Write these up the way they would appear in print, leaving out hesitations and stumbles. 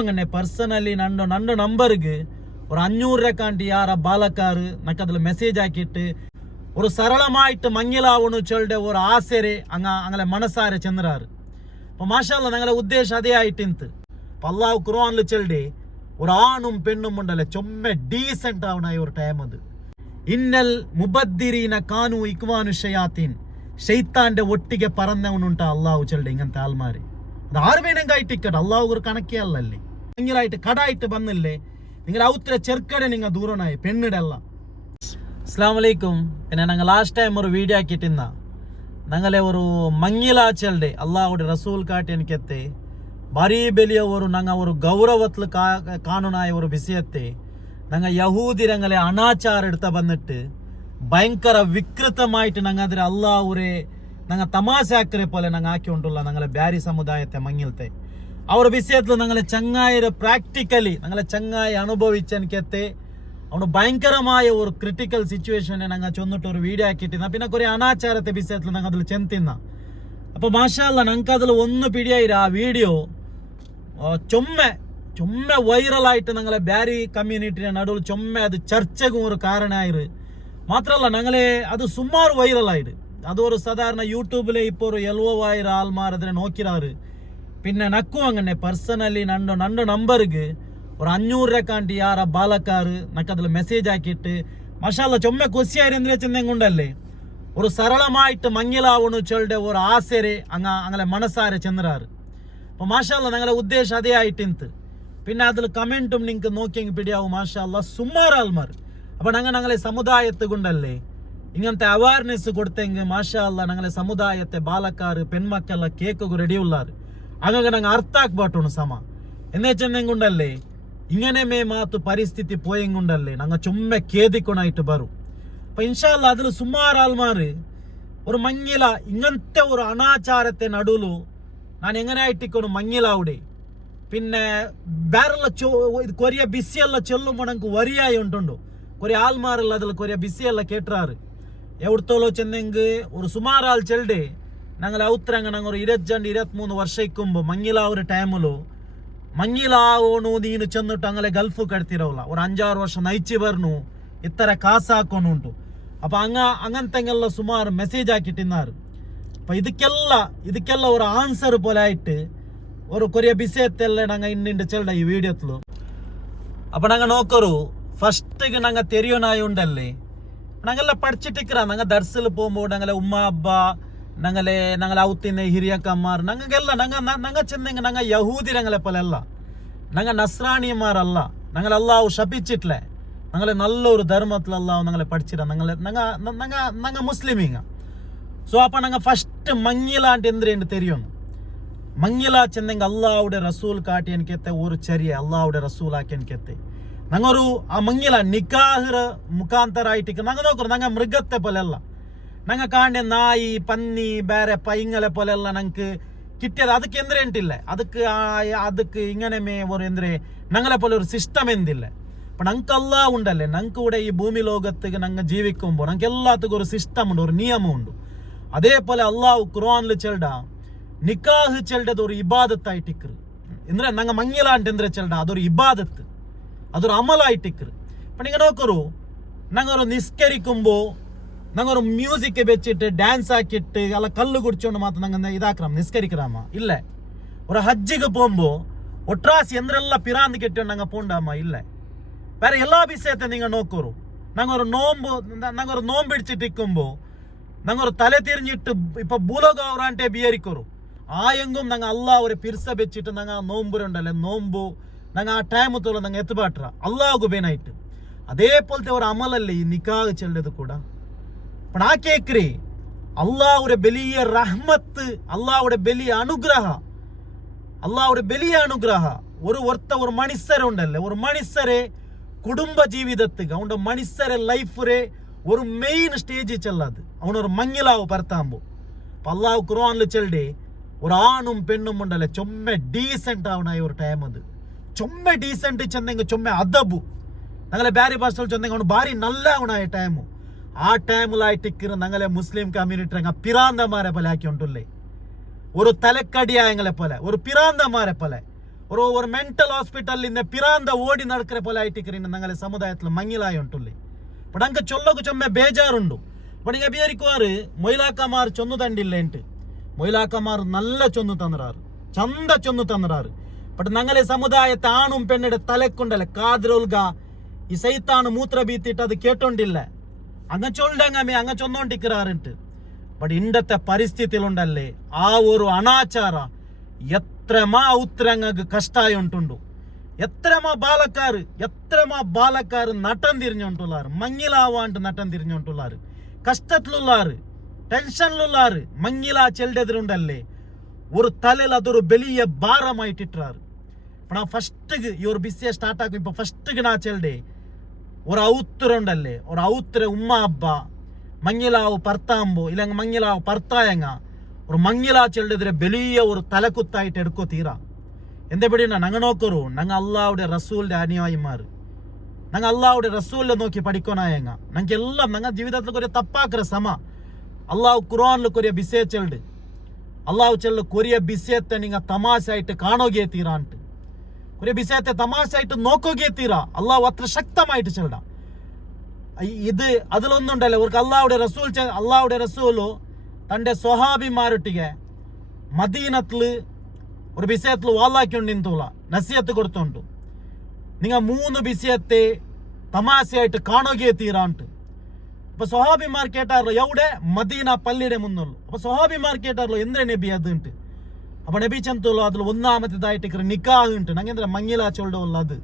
അങ്ങനെ പേഴ്സണലി ನನ್ನ ನಂಬರ್ಗೆ ഒരു 500 രൂപ ಯಾರ ಬಾಲಕಾರು ನಕ್ಕದಲ್ಲಿ ಮೆಸೇಜ್ ಹಾಕಿಟ್ಟು ஒரு சரளமாயிட்டு மங்கிலாவுன்னு சொல்லிட்டு ஒரு ஆசைரே அங்கே மனசார சென்றாரு. இப்போ மாஷால்லா ഞങ്ങളെ ഉദ്ദേശം അതേ ആയിട്ടിന്ത്. അപ്പോൾ അള്ളാഹു ഖുർആനിൽ ചൊല്ലി ഒരു ആണും പെണ്ണും ഉണ്ടല്ലേ ചൊമ്മ ഡീസെന്റ് ആവണ ഒരു ടൈം അത്. ഇന്നൽ മുബദ്ദിരീന കാനു ഇക്വാനു ഷയാത്തീൻ, ഷെയ്ത്താന്റെ ഒട്ടിಗೆ പറന്നവനുണ്ട് അള്ളാഹു ചൊല്ലി ഇങ്ങനത്തെ ആൾമാര്. അത് ആറ് വേണമെങ്കിൽ അള്ളാഹു ഒരു കണക്കേ അല്ലല്ലേ. നിങ്ങളായിട്ട് കടായിട്ട് വന്നില്ലേ നിങ്ങൾ ഔത്ര ചെറുക്കടെ നിങ്ങൾ ദൂരനായി പെണ്ണിടല്ല. അസ്സലാമു അലൈക്കും. പിന്നെ ഞങ്ങൾ ലാസ്റ്റ് ടൈം ഒരു വീഡിയോ ആക്കിയിട്ടിന്ന ഞങ്ങളെ ഒരു ಮಂಗಿಲಾ ಚಲ್ಡೆ ಅಲ್ಲಾಹುಡೆ ರಸೂಲ್ ಕಾಟಿ ಅನ್ಕೆತ್ತೆ ಭಾರಿ ಬೆಲಿಯ ஒரு நாங்கள் ஒரு கௌரவத்தில் காணுனாய ஒரு விஷயத்தை நாங்கள் யഹൂദിരങ്ങളെ അനാചാരം എടുത്ത വന്നിട്ട് ഭയങ്കര വികൃതമായിട്ട് ഞങ്ങൾ അതിൽ അള്ളാഹുരെ ഞങ്ങൾ തമാശാക്കരെ പോലെ ഞങ്ങൾ ആക്കിക്കൊണ്ടുള്ള ഞങ്ങളെ ಬ್ಯಾರಿ സമുദായത്തെ മങ്ങിലത്തെ ആ ഒരു വിഷയത്തിൽ ഞങ്ങളെ ചങ്ങായിരെ പ്രാക്ടിക്കലി ഞങ്ങളെ ചങ്ങായി അനുഭവിച്ചെനിക്കെത്തെ അവന് ഭയങ്കരമായ ഒരു ക്രിട്ടിക്കൽ സിറ്റുവേഷനെ ഞങ്ങൾ ചൊന്നിട്ട് ഒരു വീഡിയോ ആക്കിയിട്ടിരുന്ന പിന്നെ കുറേ അനാചാരത്തെ വിഷയത്തിൽ ഞങ്ങൾ അതിൽ ചെന്തിന്ന. അപ്പോൾ മാഷാ അല്ലാ ഞങ്ങൾക്ക് അതിൽ ഒന്ന് പിടിയായിര ആ വീഡിയോ ചൊമ്മ വൈറലായിട്ട് ഞങ്ങളെ ಬ್ಯಾರಿ കമ്മ്യൂണിറ്റിയുടെ നടുവിൽ ചൊമ്മ അത് ചർച്ചക്കും ഒരു കാരണമായത് മാത്രമല്ല ഞങ്ങളെ അത് സുമാറ് വൈറലായിട്ട് അത് ഒരു സാധാരണ യൂട്യൂബിലെ ഇപ്പോൾ ഒരു 70,000 ആൾമാർ അതിനെ നോക്കിറാറ്. പിന്നെ നക്കും അങ്ങനെ പേഴ്സണലി ನನ್ನ ನಂಬರ್ಗೆ ഒരു 500 രൂപ ಯಾರ ಬಾಲಕಾರು ನಕ್ಕದಲ್ಲಿ ಮೆಸೇಜ್ ಹಾಕಿಟ್ಟು ಮಾಷಾಲ್ಲ ಚೊಮ್ಮೆ ಖುಷಿಯಾಯಿರಿ ಅಂದ್ರೆ ಚೆಂದಂಗುಂಡಲ್ಲೇ ஒரு சரளமாயிட்டு மங்கிலாவுன்னு சொல்லிட்டு ஒரு ஆசைரே அங்கே மனசார சென்றாரு. അപ്പോൾ മാഷാല്ല ഞങ്ങളെ ഉദ്ദേശം അതേ ആയിട്ടിന്ത്. പിന്നെ അതിൽ കമൻറ്റും നിങ്ങൾക്ക് നോക്കിയെങ്കിൽ പിടിയാവും മാഷാല്ല സുമാർ ആൾമാർ. അപ്പോൾ ഞങ്ങളെ സമുദായത്തെ കൊണ്ടല്ലേ ഇങ്ങനത്തെ അവയർനെസ് കൊടുത്തെങ്കിൽ മാഷാല്ല ഞങ്ങളെ സമുദായത്തെ ബാലക്കാറ് പെൺമക്കള കേക്കൊക്കെ റെഡി ഉള്ളാറ് അങ്ങനെ ഞങ്ങൾ അർത്ഥ ആക്ബാട്ടു സമ എന്നേ ചെന്നെങ്കുണ്ടല്ലേ ഇങ്ങനെ മേ മാತು ಪರಿಸ್ಥಿತಿ പോയെങ്കുണ്ടല്ലേ ഞങ്ങൾ ചുമ്മ കേദിക്കൊണായിട്ട് ബറും. അപ്പോൾ ഇൻഷാല്ല അതിൽ സുമാർ ആൾമാർ ഒരു മങ്ങില ഇങ്ങനത്തെ ഒരു അനാചാരത്തെ നടുവിലു ನಾನು എങ്ങനെ ആയിട്ടിക്കൊരു മങ്ങിലാവിടെ പിന്നെ ಬೇರೆಲ್ಲ കൊറിയ ബിസിയെല്ലാം ചെല്ലുമ്പോൾ ഞങ്ങൾക്ക് വരിയായി ഉണ്ടുണ്ടോ കുറേ ആൾമാരെല്ലാം അതിൽ കൊറിയ ബിസിയെല്ലാം കേട്ടാറ് എവിടത്തോളോ ചെന്നെങ്കിൽ ഒരു സുമാർ ആൾ ചെല്ലുടെ ഞങ്ങൾ ഔത്രങ്ങ ഞങ്ങൾ ഒരു 22-23 ವರ್ಷ ഇക്കുമ്പോൾ മങ്ങില ഒരു ടൈമിലു ಮಂಗಿಲಾವೋನು ನೀನು ಚೆന്നിಟ್ಟು ಅಂಗಲೆ ಗಲ್ಫು ಕಟ್ತಿರೋಲ್ಲ ഒരു 5-6 ವರ್ಷ ನೈಚಿ ಬರ್ನು ಇತ್ತರ ಕಾಸು ಹಾಕೋನುಂಟು. അപ്പോൾ അങ്ങനത്തെങ്ങെല്ലാം സുമാർ മെസ്സേജ് ആക്കിട്ടിന്നാറ്. അപ്പോൾ ಇದಕ್ಕೆಲ್ಲ ഒരു ആൻസർ പോലെ ആയിട്ട് ഒരു കൊറിയ വിഷയത്തെല്ലാം ഞങ്ങൾ ഇന്നിണ്ട് ചെല്ലട ഈ വീഡിയോത്തിലു. അപ്പോൾ ഞങ്ങൾ നോക്കರು ഫസ്റ്റ് ഞങ്ങൾ തെരിയോനായി ഉണ്ടല്ലേ ഞങ്ങളെല്ലാം പഠിച്ചിട്ടിക്കറ ഞങ്ങൾ ദർസിൽ പോകുമ്പോൾ ഞങ്ങളെ ഉമ്മ അബ്ബ ഞങ്ങളെ ഔത്തിനെ ಹಿರಿಯಕ್ಕಮ್ಮಾർ ഞങ്ങൾക്കെಲ್ಲ ഞങ്ങൾ ചെന്നെങ്കിൽ ഞങ്ങൾ യഹൂദിരങ്ങളെ പോലെ അല്ല ഞങ്ങൾ നസ്രാണിയന്മാരല്ല ഞങ്ങൾ അല്ലാഹു ശപിച്ചിട്ടില്ലേ ഞങ്ങളെ നല്ലൊരു ധർമ്മത്തിൽ അല്ലാഹു ഞങ്ങളെ പഠിച്ചിട ഞങ്ങൾ മുസ്ലിമീങ്ങ. സോ അപ്പോൾ ഞങ്ങൾ ഫസ്റ്റ് മങ്ങില అంటే എന്തിനു തെരിയും മങ്ങില ചെന്നെങ്കിൽ അല്ലാഹുടെ റസൂൽ കാട്ടി എനിക്കെത്തെ ഒരു ചര്യ അല്ലാഹുടെ റസൂൽ ആക്കി എനിക്കെത്തെ ഞങ്ങളൊരു ആ മങ്ങില നിക്കാഹിರ ಮುಖಾಂತರ ಆಯ್ತು ഞങ്ങൾ നോക്കರು ഞങ്ങൾ മൃഗത്തെ പോലെ അല്ല ഞങ്ങൾ കാണ്ടെ നായി പന്നി ಬೇರೆ പൈങ്ങളെ പോലെയല്ല ഞങ്ങൾക്ക് കിട്ടിയത് ಅದಕ್ಕೆ ಎಂದ್ರೆ ಎಂಟಿಲ್ಲ ಅದಕ್ಕೆ ഇങ്ങനെ ഒരു ಎಂದ್ರೆ ഞങ്ങളെ പോലെ ഒരു സിസ്റ്റം എന്തില്ല. അപ്പം ഞങ്ങൾക്കല്ല ഉണ്ടല്ലേ ഞങ്ങൾക്ക് ഇവിടെ ഈ ഭൂമി ലോകത്തേക്ക് ഞങ്ങൾ ജീവിക്കുമ്പോൾ ഞങ്ങൾക്ക് എല്ലാത്തിനും ഒരു സിസ്റ്റം ഉണ്ട് ഒരു നിയമം ഉണ്ട്. അതേപോലെ അള്ളാഹു ഖുർആനിൽ ചെല്ലട നിക്കാഹ് ചെല്ലത് ഒരു ഇബാദത്തായിട്ടിക്കറ് ಅಂದ್ರೆ ഞങ്ങൾ മങ്ങില అంటే ಎಂದ್ರೆ ചെല്ലട അതൊരു ഇബാദത്ത് അതൊരു അമലായിട്ടിക്കറ്. അപ്പം നിങ്ങൾ നോക്കರು ഞങ്ങൾ നിസ്കരിക്കുമ്പോൾ ഞങ്ങൾ മ്യൂസിക് വെച്ചിട്ട് ഡാൻസ് ആക്കിയിട്ട് അല്ല കല്ല് കുടിച്ചോണ്ട് മാത്രം ഞങ്ങൾ ഇതാക്കണം നിസ്കരിക്കറാമ ഇല്ല. ഒരു ഹജ്ജിಗೆ പോകുമ്പോൾ ഒട്രാസി എന്തെല്ലാം പിറാന്ത് കെട്ടിയോണ്ട് ഞങ്ങൾ പോണ്ടാമ ഇല്ല. വേറെ എല്ലാ വിഷയത്തെ നിങ്ങൾ നോക്കರು ഞങ്ങൾ നോമ്പ് പിടിച്ചിട്ടിരിക്കുമ്പോൾ ഞങ്ങൾ തല തിരിഞ്ഞിട്ട് ഇപ്പൊ ഭൂലോകവറാൻ്റെ ബിയരിക്കರು ആ എങ്കും ഞങ്ങൾ അള്ളാഹുരെ പിർസ വെച്ചിട്ട് ഞങ്ങൾ നോമ്പുരുണ്ടല്ലേ നോമ്പു ഞങ്ങൾ ആ ടൈം തോല ഞങ്ങൾ എത്തുപാട്ട അള്ളാഹുക്ക് ಬೇನಾയിട്ട് അതേപോലത്തെ ഒരു അമലല്ലേ ഈ നിക്കാഹ് ചെല്ലത് കൂടെ. पण ആ കേക്കറി അള്ളാഹുടെ വലിയ റഹ്മത്ത് അള്ളാഹുടെ വലിയ അനുഗ്രഹ ഒരു മനുഷ്യരുണ്ടല്ലേ ഒരു മനുഷ്യരെ കുടുംബ ജീവിതത്തിക്ക് അവൻ്റെ മനുഷ്യരെ ലൈഫിലെ ഒരു മെയിൻ സ്റ്റേജിൽ ചെല്ലാത് അവനൊരു മങ്ങിലാവ് പറത്താകുമ്പോൾ. അപ്പം അള്ളാഹു ഖുർആനിൽ ചെല്ലടെ ഒരു ആണും പെണ്ണും ഉണ്ടല്ലേ ചൊമ്മ ഡീസെന്റ് ആവണ ഒരു ടൈം അത് ചൊമ്മ ഡീസെന്റ് ചെന്നെങ്കിൽ ചൊമ്മ അതബു ഞങ്ങളെ ಬ್ಯಾರಿ ಭಾಷೆಯಲ್ಲಿ ചെന്നെങ്കിൽ അവന് ഭാരി നല്ല ആവണ ടൈമു ആ ടൈമിലായിട്ടിരിക്കുന്ന ഞങ്ങളെ മുസ്ലിം കമ്മ്യൂണിറ്റി ഞങ്ങൾ പിറാന്തമാരെ പോലെ ആക്കി ഉണ്ടല്ലേ ഒരു തലക്കടിയായങ്ങളെ പോലെ ഒരു പിറാന്തമാരെ പോലെ ஒரு மென்டல் ஹாஸ்பிட்டல் பிராந்த ஓடி நடக்கிற പോലെ ആയിട്ടിരിക്കുന്ന ഞങ്ങളെ സമുദായത്തിൽ മങ്ങിലായുണ്ടുള്ളി ఇప్పుడు అంక చొల్లకు చొమ్మె బేజారుండు ఇప్పుడు ఇంక బేరికువారు మొయిలాకమారు చొందు తండిల్లేంటి మొయిలాకమారు നല്ല ചൊന്നു തന്നറാറ് ചന്ത ചൊന്നു തന്നറാറ് ఇప్పుడు ഞങ്ങളെ സമുദായത്തെ ആണും പെണ്ണിടെ തലക്കുണ്ടല്ലേ കാതിരൊൽക ഈ സൈത്താന് മൂത്ര ബീത്തിട്ട് അത് കേട്ടോണ്ടില്ല അങ്ങ ചൊല്ലങ്ങമേ അങ്ങ ചൊന്നോണ്ടിരിക്കാറുണ്ട് ബട്ട് ഇണ്ടത്തെ പരിസ്ഥിതിയിലുണ്ടല്ലേ ആ ഒരു അനാചാര എത്രമാ ഉത്തരങ്ങൾക്ക് കഷ്ടായി ഉണ്ടുണ്ടു എത്രമാ ബാലക്കാർ നട്ടം തിരിഞ്ഞോണ്ടുള്ളാറ് മങ്ങിലാവാണ്ട് നട്ടം തിരിഞ്ഞോണ്ടുള്ളാറ് കഷ്ടത്തിലുള്ളാറ് ടെൻഷനിലുള്ളാറ് മങ്ങിലാ ചെല്ലെതിരുണ്ടല്ലേ ഒരു തലയിൽ അതൊരു വലിയ ഭാരമായിട്ടിട്ടാറ് ഇപ്പൊ നാ ഫസ്റ്റ് ഈ ഒരു ബിസിയെ സ്റ്റാർട്ട് ആക്കും ഇപ്പൊ ഫസ്റ്റ് നാ ചെല്ലെ ഒരു ഔത്തരുണ്ടല്ലേ ഒരു ഔത്തര ഉമ്മ അബ്ബ മങ്ങിലാവ് പർത്താമ്പോ ഇല്ലെങ്കിൽ മങ്ങിലാവ് പർത്തായങ്ങ ഒരു മങ്ങിലാ ചെല്ലെതിരെ വലിയ ഒരു തലക്കുത്തായിട്ട് എടുക്കോ തീരാ എന്തെപ്പടിയാ ഞങ്ങൾ നോക്കറു ഞങ്ങൾ അള്ളാഹുടെ റസൂലിന്റെ അനുയായിമാർ ഞങ്ങൾ അള്ളാഹുടെ റസൂലിനെ നോക്കി പഠിക്കണായങ്ങ ഞങ്ങൾക്ക് എല്ലാം ഞങ്ങൾ ജീവിതത്തിൽ ഒരു തപ്പാക്കറ സമ അള്ളാഹു ഖുർആനിൽ കൊറിയ ബിസേ ചെല്ല് അള്ളാഹു ചെല്ല് കൊറിയ ബിസേത്തെ നിങ്ങൾ തമാശായിട്ട് കാണുകയെ തീരാണ്ട് കൊറിയ ബിസേത്തെ തമാശായിട്ട് നോക്കുകയെ തീരാ അള്ളാഹു അത്ര ശക്തമായിട്ട് ചെല്ലട ഇത് അതിലൊന്നുണ്ടല്ലോ അവർക്ക് അള്ളാഹുടെ റസൂലു തൻ്റെ സ്വഹാബിമാരൊട്ടിಗೆ മദീനത്തിൽ ഒരു ബിസയത്തിൽ വാലാക്കിണ്ട് നിന്തോള നസിയത്ത് കൊടുത്തോണ്ട് നിങ്ങൾ 3 ബിസയത്തെ തമാശയായിട്ട് കാണുകയെ തീരാണ്ട് അപ്പൊ സ്വഹാബിമാർ കേട്ടാറല്ലോ എവിടെ മദീന പള്ളിയുടെ മുന്നുള്ളൂ അപ്പൊ സ്വഹാബിമാർ കേട്ടാറല്ലോ എന്തിനാ നബി അത് ഉണ്ട് അപ്പൊ നബി ചെന്തോളൂ അതിൽ ഒന്നാമത്തേതായിട്ട് നിക്കാഹ് ഉണ്ട് ഞങ്ങൾ മങ്ങിലാ ചൊല്ലു അത്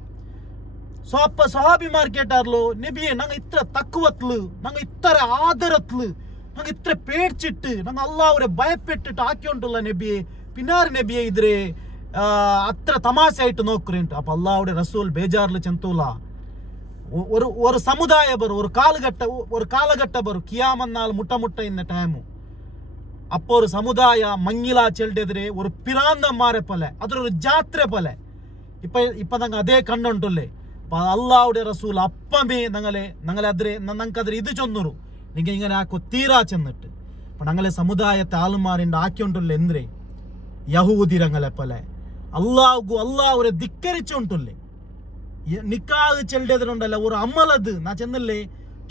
അപ്പൊ സ്വഹാബിമാർ കേട്ടാറല്ലോ നബിയെ ഞങ്ങൾ ഇത്ര തക്കുവത്തില് ഞങ്ങൾ ഇത്ര ആദരത്തില് ഞങ്ങൾ ഇത്ര പേടിച്ചിട്ട് ഞങ്ങൾ അള്ളാഹുരെ ഭയപ്പെട്ടിട്ട് ആക്കിയോണ്ടുള്ള നബിയെ പിന്നാറ് നബിയെ ഇതിരെ അത്ര തമാശയായിട്ട് നോക്കുറേണ്ട് അപ്പൊ അള്ളാഹുടെ റസൂൽ ബേജാറിൽ ചെന്തൂല ഒരു സമുദായ ബರು ഒരു കാലഘട്ട ബರು കിയാമന്നാൾ മുട്ട ഇന്ന ടൈമു അപ്പൊ ഒരു സമുദായ മങ്ങിലാ ചെല്ലെതിരെ ഒരു പിറാന്തന്മാരെ പോലെ അതൊരു ജാത്രെ പോലെ ഇപ്പൊ ഞങ്ങൾ അതേ കണ്ടുണ്ടല്ലേ അപ്പൊ അള്ളാഹുടെ റസൂൽ അപ്പമേ ഞങ്ങൾക്കതിരെ ഇത് ചൊന്നuru നിങ്ങൾ ഇങ്ങനെ ആക്കോ തീരാ ചെന്നിട്ട് അപ്പൊ ഞങ്ങളെ സമുദായത്തെ ആളുമാരുണ്ട് ആക്കിയോണ്ടല്ലേ എന്തിരെ യഹൂദിരങ്ങളെ പോലെ അള്ളാഹുരെ ധിക്കരിച്ചുണ്ടല്ലേ നിക്കാഹ് ചെല്ലേതിലുണ്ടല്ല ഒരു അമലത് നാ ചെന്നല്ലേ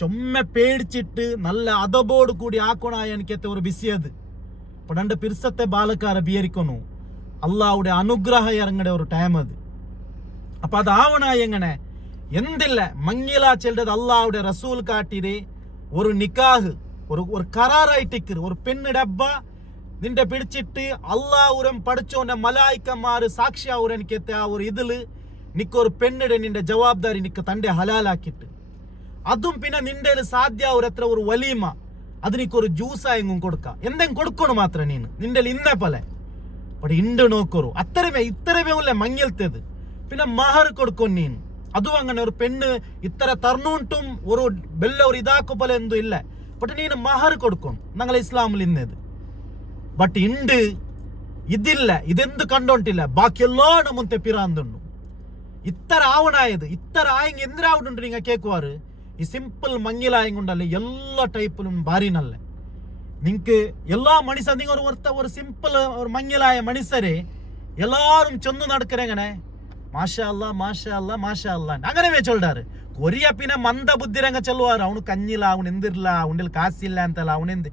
ചൊമ്മ പേടിച്ചിട്ട് നല്ല അതബോട് കൂടി ആക്കണായ എനിക്കത്തെ ഒരു ബിസിയത് അപ്പൊ 2 പിർസത്തെ ബാലക്കാരെ ബിയരിക്കണു അള്ളാഹുടെ അനുഗ്രഹ ഇറങ്ങടെ ഒരു ടൈം അത് അപ്പൊ അതാവണായ എങ്ങനെ എന്തില്ല മങ്ങിലാ ചെല്ലത് അള്ളാഹുടെ റസൂൽ കാട്ടിരെ ഒരു നിക്കാഹ് ഒരു കരാറായിട്ടിക്കറ് ഒരു പെണ്ണിടെ അബ്ബ നിന്റെ പിടിച്ചിട്ട് അള്ളാഹുരം പഠിച്ചോന്റെ മലായിക്കന്മാര് സാക്ഷിയാവൂർ എനിക്കെത്ത ആ ഒരു ഇതില് നിക്കൊരു പെണ്ണിടെ നിന്റെ ജവാബ്ദാരി നിക്ക് തന്റെ ഹലാലാക്കിട്ട് അതും പിന്നെ നിന്റെ സാധ്യാവൂരത്ര ഒരു വലീമ അത് നിക്കൊരു ജ്യൂസായെങ്കും കൊടുക്ക എന്തെങ്കിലും കൊടുക്കണം മാത്രം നിന്റെ ഇന്നേ പോലെ പക്ഷെ ഇണ്ട് നോക്കറു ഇത്രമേ ഉള്ള മങ്ങിലത്തേത് പിന്നെ മഹർ കൊടുക്കും നീನು അതും അങ്ങനെ ഒരു പെണ്ണ് ഇത്ര തർണുണ്ടും ഒരു ബെല്ല ഒരു ഇതാക്കു പോലെ എന്തും ഇല്ല പക്ഷെ നീನು മഹർ കൊടുക്കും ഞങ്ങളെ ഇസ്ലാമിൽ ഇന്നത് ബട്ട് ഇണ്ട് ഇതില്ല ഇതെന്ത് കണ്ടോണ്ടില്ല ബാക്കിയെല്ലാം ಮುಂತೆ ಪಿರಾಂದುಂಡು ഇത്ര ആവണായത് ഇത്ര ആയെങ്കിൽ എന്തിനാവുന്നുണ്ട് നിങ്ങൾ കേൾക്കുവാറ് ഈ സിമ്പിൾ മങ്ങിലായെങ്കൊണ്ടല്ലേ എല്ലാ ടൈപ്പിലും ഭാരി നല്ല നിങ്ങൾക്ക് എല്ലാ മനുഷ്യ നിങ്ങൾ ഒരു സിമ്പിൾ ഒരു മങ്ങിലായ മനുഷ്യരെ എല്ലാവരും ചൊന്നു നടക്കരെങ്ങനെ മാഷാ അല്ലാ മാഷാ അല്ലാ മാഷാ അല്ലാ അങ്ങനെ ചൊല്ലാറ് കൊറിയ പിന്നെ മന്ദ ബുദ്ധിരങ്ങ ചൊല്ലുവാറ് അവನು കഞ്ഞില്ല അവನು എന്തിರ್ಲ ಅವನಲ್ಲಿ ಕಾಸಿಲ್ಲ ಅಂತಲ್ಲ ಅವನೆಂದು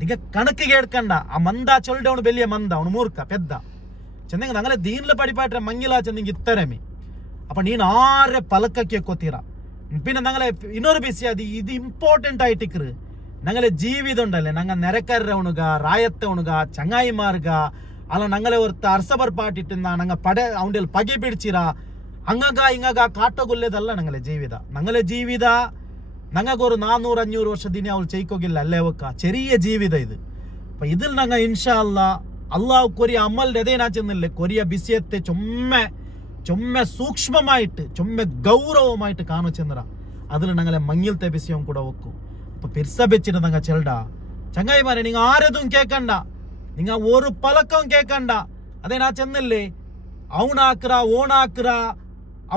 ನಿಗ ಕಣಕಿಗೆ എടുക്കണ്ട ಆ ಮಂದ ಚೊಲ್ಡವನು ಬೆಲಿಯ ಮಂದ ಅವನು ಮೂರ್ಖ ಪೆದ್ದ ಚೆಂದಂಗ ನಂಗಲೆ ದೀನ್ಲ ಪಡಿಪಾಟ್ರೆ ಮಂಗಿಲ ಚೆಂದಂಗ ಇತ್ತರೆಮಿ ಅಪ್ಪ ನೀನು ಆರೆ ಪಲಕಕ್ಕೆ ಕೊತ್ತೀರಾ പിന്നെ ഞങ്ങളെ ಇನ್ನೊരു ബിസി അത് ഇത് ഇമ്പോർട്ടൻ്റ് ആയിട്ടിക്കറ് ഞങ്ങളെ ജീവിതം ഉണ്ടല്ലേ ഞങ്ങൾ നിരക്കര ഉണുക റായത്തെ ഉണുക ചങ്ങായിമാർഗ അല്ല ഞങ്ങളെ ഒരുത്ത അർസബർ പാട്ടിട്ടുന്ന ഞങ്ങൾ അവൻ്റെ പകി പിടിച്ചിര അങ്ങക കാട്ടകൊല്ലേതല്ല ഞങ്ങളെ ജീവിത ഞങ്ങൾക്കൊരു 400-500 വർഷത്തിന് അവൾ ചെയ്യിക്കില്ല അല്ലേ വെക്ക ചെറിയ ജീവിതം ഇത് അപ്പൊ ഇതിൽ ഞങ്ങൾ ഇൻഷാ അള്ളാഹു കൊറിയ അമലിന്റെ അതേ നാച്ചെന്നില്ലേ കൊറിയ ബിസിയത്തെ ചൊമ്മ സൂക്ഷ്മമായിട്ട് ചൊമ്മ ഗൗരവമായിട്ട് കാണിച്ചെന്നറ അതിൽ ഞങ്ങളെ മങ്ങിലത്തെ ബിസിയും കൂടെ വെക്കും അപ്പൊ പിർസ വെച്ചിട്ട് ഞങ്ങൾ ചെല്ലടാ ചങ്ങായിമാരെ നിങ്ങൾ ആരതും കേൾക്കണ്ട നിങ്ങൾ ഒരു പലക്കവും കേൾക്കണ്ട അതേ നാ ചെന്നില്ലേ അവണാക്കുറ ഓണാക്കുറ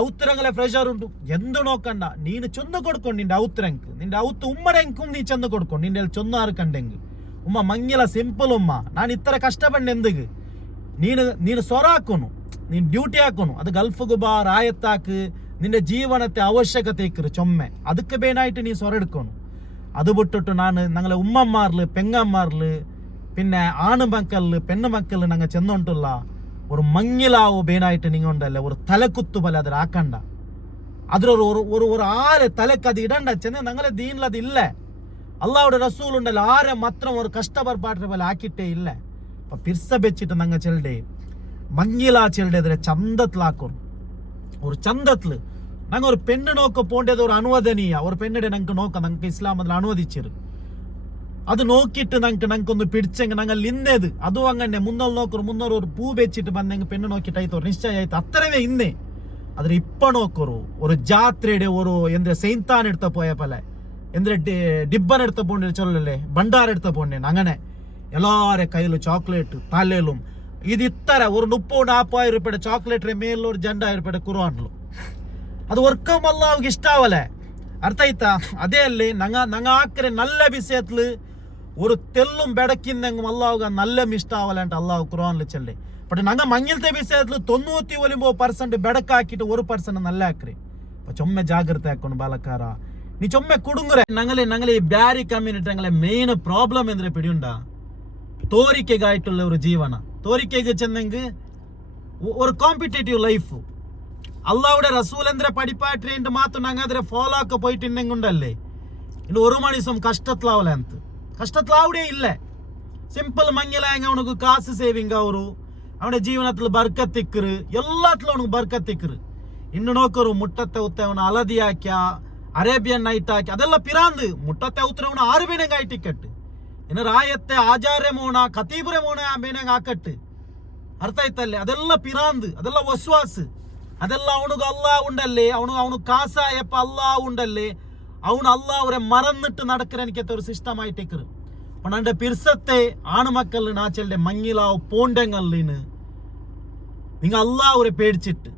ഔത്തരങ്ങളെ ഫ്രഷർ ഉണ്ടു എന്ത് നോക്കണ്ട നീನು ചൊന്നു കൊടുക്കും നിന്റെ ഔത്തരങ്ക് നിന്റെ ഔത്ത് ഉമ്മടെങ്കും നീ ചെന്ന് കൊടുക്കും നിന്റെ ചൊന്നാറ് കണ്ടെങ്കിൽ ഉമ്മ മങ്ങില സിಂಪಲ್ ഉമ്മ ನಾನು ಇತ್ತರ ಕಷ್ಟಪಡ್ಡೆ ಎಂದಿಗೆ ನೀನು ಸೊರಾಕುನು ನೀನು ಡ್ಯೂಟಿ ಹಾಕೋನು ಅದು ಗಲ್ಫ್ಗೆ ಬಾ ರಾಯತ್ತಾಕು ನಿಂದೆ ಜೀವನത്തെ ಅವಶ್ಯಕತೆ ಇಕ್ಕರು ಚೊಮ್ಮೆ ಅದಕ್ಕೆ ಬೇನಾയിട്ട് ನೀ ಸೊರಡ್ಕೋನು അത് വിട്ടിട്ട് ഞങ്ങളെ ഉമ്മമാരില് പെങ്ങന്മാരില് പിന്നെ ആണ് മക്കളില് പെണ്ണ് മക്കളില് ഞങ്ങൾ ചെന്നോണ്ടുള്ള ഒരു മങ്ങിലാവോ ബേനായിട്ട് നിങ്ങളുണ്ടല്ലേ ഒരു തലക്കുത്തു പോലെ അതിൽ ആക്കണ്ട അതിലൊരു ഒരു ഒരു ആര് തലക്ക് അത് ഇടണ്ട ചെന്ന് ഞങ്ങളെ ദീനിൽ അതില്ല അള്ളാഹുടെ റസൂൽ ഉണ്ടല്ലോ ആരെ മാത്രം ഒരു കഷ്ടപ്പാട് പോലെ ആക്കിയിട്ടേ ഇല്ല അപ്പൊ പിർസ വെച്ചിട്ട് ഞങ്ങൾ ചെല്ലുടെ മങ്ങിലാ ചെല്ലുടെ എതിരെ ചന്തത്തിലാക്കണം ഒരു ചന്തത്തില് நாங்கள் ஒரு பெண்ணு நோக்க போண்டது ஒரு அனுவதனியா ஒரு பெண்ணிட நாங்கள் நோக்க நாங்கள் இஸ்லாம் அதில் அனுவதிச்சிரு அது நோக்கிட்டு நாங்கள் ಒಂದು ಪಿಡ್ಚಂಗೆ நாங்கள் ಹಿಂದೇದು ಅದು ಹಂಗನ್ನೇ ಮುನ್ನೋರು ஒரு பூ ಬೆಚ್ಚಿಟ್ಟು ಬಂದಂಗೆ ಪೆಣ್ಣು ನೋಕಿಟ್ಟು ಆಯ್ತು ಅವ್ರು ನಿಶ್ಚಯ ಆಯ್ತು ಅತ್ತರವೇ ಹಿಂದೆ ಆದ್ರೆ ಇಪ್ಪ ನೋಕೋರು ஒரு ಜಾತ್ರೆಡೆ ஒரு ಎಂದ್ರೆ ಸೈಂತಾನ್ എടുത്ത പോയപ്പಲೆ ಎಂದ್ರೆ ಡಿಬ್ಬನ್ എടുത്ത പോണ്ടே ಚೊಲ್ಲಲೆ ಬಂಡಾರ എടുത്ത പോണ്ടே അങ്ങനെ എല്ലാരെ കയ്യിലും ചോക്ലേറ്റ് തലയിലും ഇത് ഇത്തര ഒരു 30-40 രൂപയുടെ ചോക്ലേറ്റ് മേലിൽ ഒരു 2000 രൂപയുടെ കുർആനിലും ಅದು ವರ್ಕಮ್ ಅಲ್ಲಾವ್ಗೆ ಇಷ್ಟ ಆವಲ್ಲ ಅರ್ಥ ಆಯ್ತಾ ಅದೇ ಅಲ್ಲಿ ನಂಗ ಹಾಕ್ರೆ ನಲ್ಲ ವಿಷಯತ್ಲು ഒരു തെല്ലും ബെടക്കിന്നെങ്കും അള്ളാഹുക നല്ല ഇഷ്ട ആവലാണ്ട് അള്ളാഹു ഖുർആനിൽ ചെല്ലേ പക്ഷെ ഞങ്ങൾ മങ്ങിലത്തെ വിഷയത്തിൽ 99% ബെടക്കാക്കിട്ട് 1% നല്ല ആക്രി അപ്പൊ ചൊമ്മ ജാഗ്രത ആക്കണം ಬಾಲಕಾರ ನೀ ಚೊಮ್ಮೆ ಕುಡುಂಗುರೆ ഞങ്ങളെ ಈ ಬ್ಯಾರಿ ಕಮ್ಯುನಿಟಿ ഞങ്ങളെ മെയിൻ പ്രോബ്ലം ಎಂದ್ರೆ പിടിയുണ്ട ತೋರಿಕೆಗಾയിട്ടുള്ള ഒരു ಜೀವನ ತೋರಿಕೆಗೆ ಚೆನ್ನಂಗೆ ഒരു ಕಾಂಪಿಟೇಟಿವ್ ಲೈಫ್ അള്ളാഹുടെ റസൂൽ എന്തര പഠിപ്പായിട്ട് മാത്രം ഞങ്ങൾ അതിരെ ഫോളോ ആക്കി പോയിട്ടുണ്ടെങ്കിണ്ടല്ലേ ഇನ್ನು ഒരു മനുഷ്യൻ കഷ്ടത്തിലാവല ಅಂತ കഷ്ടത്തിലാവടേ ഇല്ല സിമ്പിൾ മങ്ങിലായെങ്കിൽ അവനക്ക് കാശ് സേവിങ് ಅವರು ಅವನ ಜೀವನത്തിൽ ಬರ್ಕತ್ತಿಕ್ಕರು ಎಲ್ಲಾತ್ಲೂ ಅವನಿಗೆ ಬರ್ಕತ್ತಿಕ್ಕರು ಇನ್ನು ನೋಕರು ಮುಟ್ಟತ್ತೆ ಉತ್ತೆ ಅವನ ಹಳದಿ ಹಾಕ್ಯ ಅರೇಬಿಯನ್ ನೈಟ್ ಹಾಕಿ ಅದೆಲ್ಲ ಪಿರಾಂದು ಮುಟ್ಟತ್ತೆ ಉತ್ತರ ಅವನ 6 ಬೇನಂಗೆ ಆಯ್ತು ಟಿಕೆಟ್ ಇನ್ನು ರಾಯತ್ತೆ ಆಜಾರೆ ಮೋಣ ಕತೀಬ್ರೆ ಮೋಣ ಬೇನಂಗೆ ಹಾಕಟ್ಟು ಅರ್ಥ ಆಯ್ತಲ್ಲಿ ಅದೆಲ್ಲ ಪಿರಾಂದು ಅದೆಲ್ಲ ವಸ್ವಾಸ್ ಅದೆಲ್ಲ ಅವನಿಗೆ ಅಲ್ಲಾ ಉಂಡಲ್ಲಿ ಅವನು ಕಾಸಾಯಪ್ಪ ಅಲ್ಲಾ ಉಂಡಲ್ಲಿ ಅವನು ಅಲ್ಲಾ ಅವരെ മറന്നിട്ട് നടക്കരനിക്കത്തെ ഒരു സിസ്റ്റം ആയിട്ടേക്കറ് പണന്റെ പിർസത്തെ ആണുമക്കളിൽ നാച്ചലിന്റെ മങ്ങിലാവ് പോണ്ടെങ്ങല്ലിന് നിങ്ങൾ അള്ളാഹുരെ പേടിച്ചിട്ട്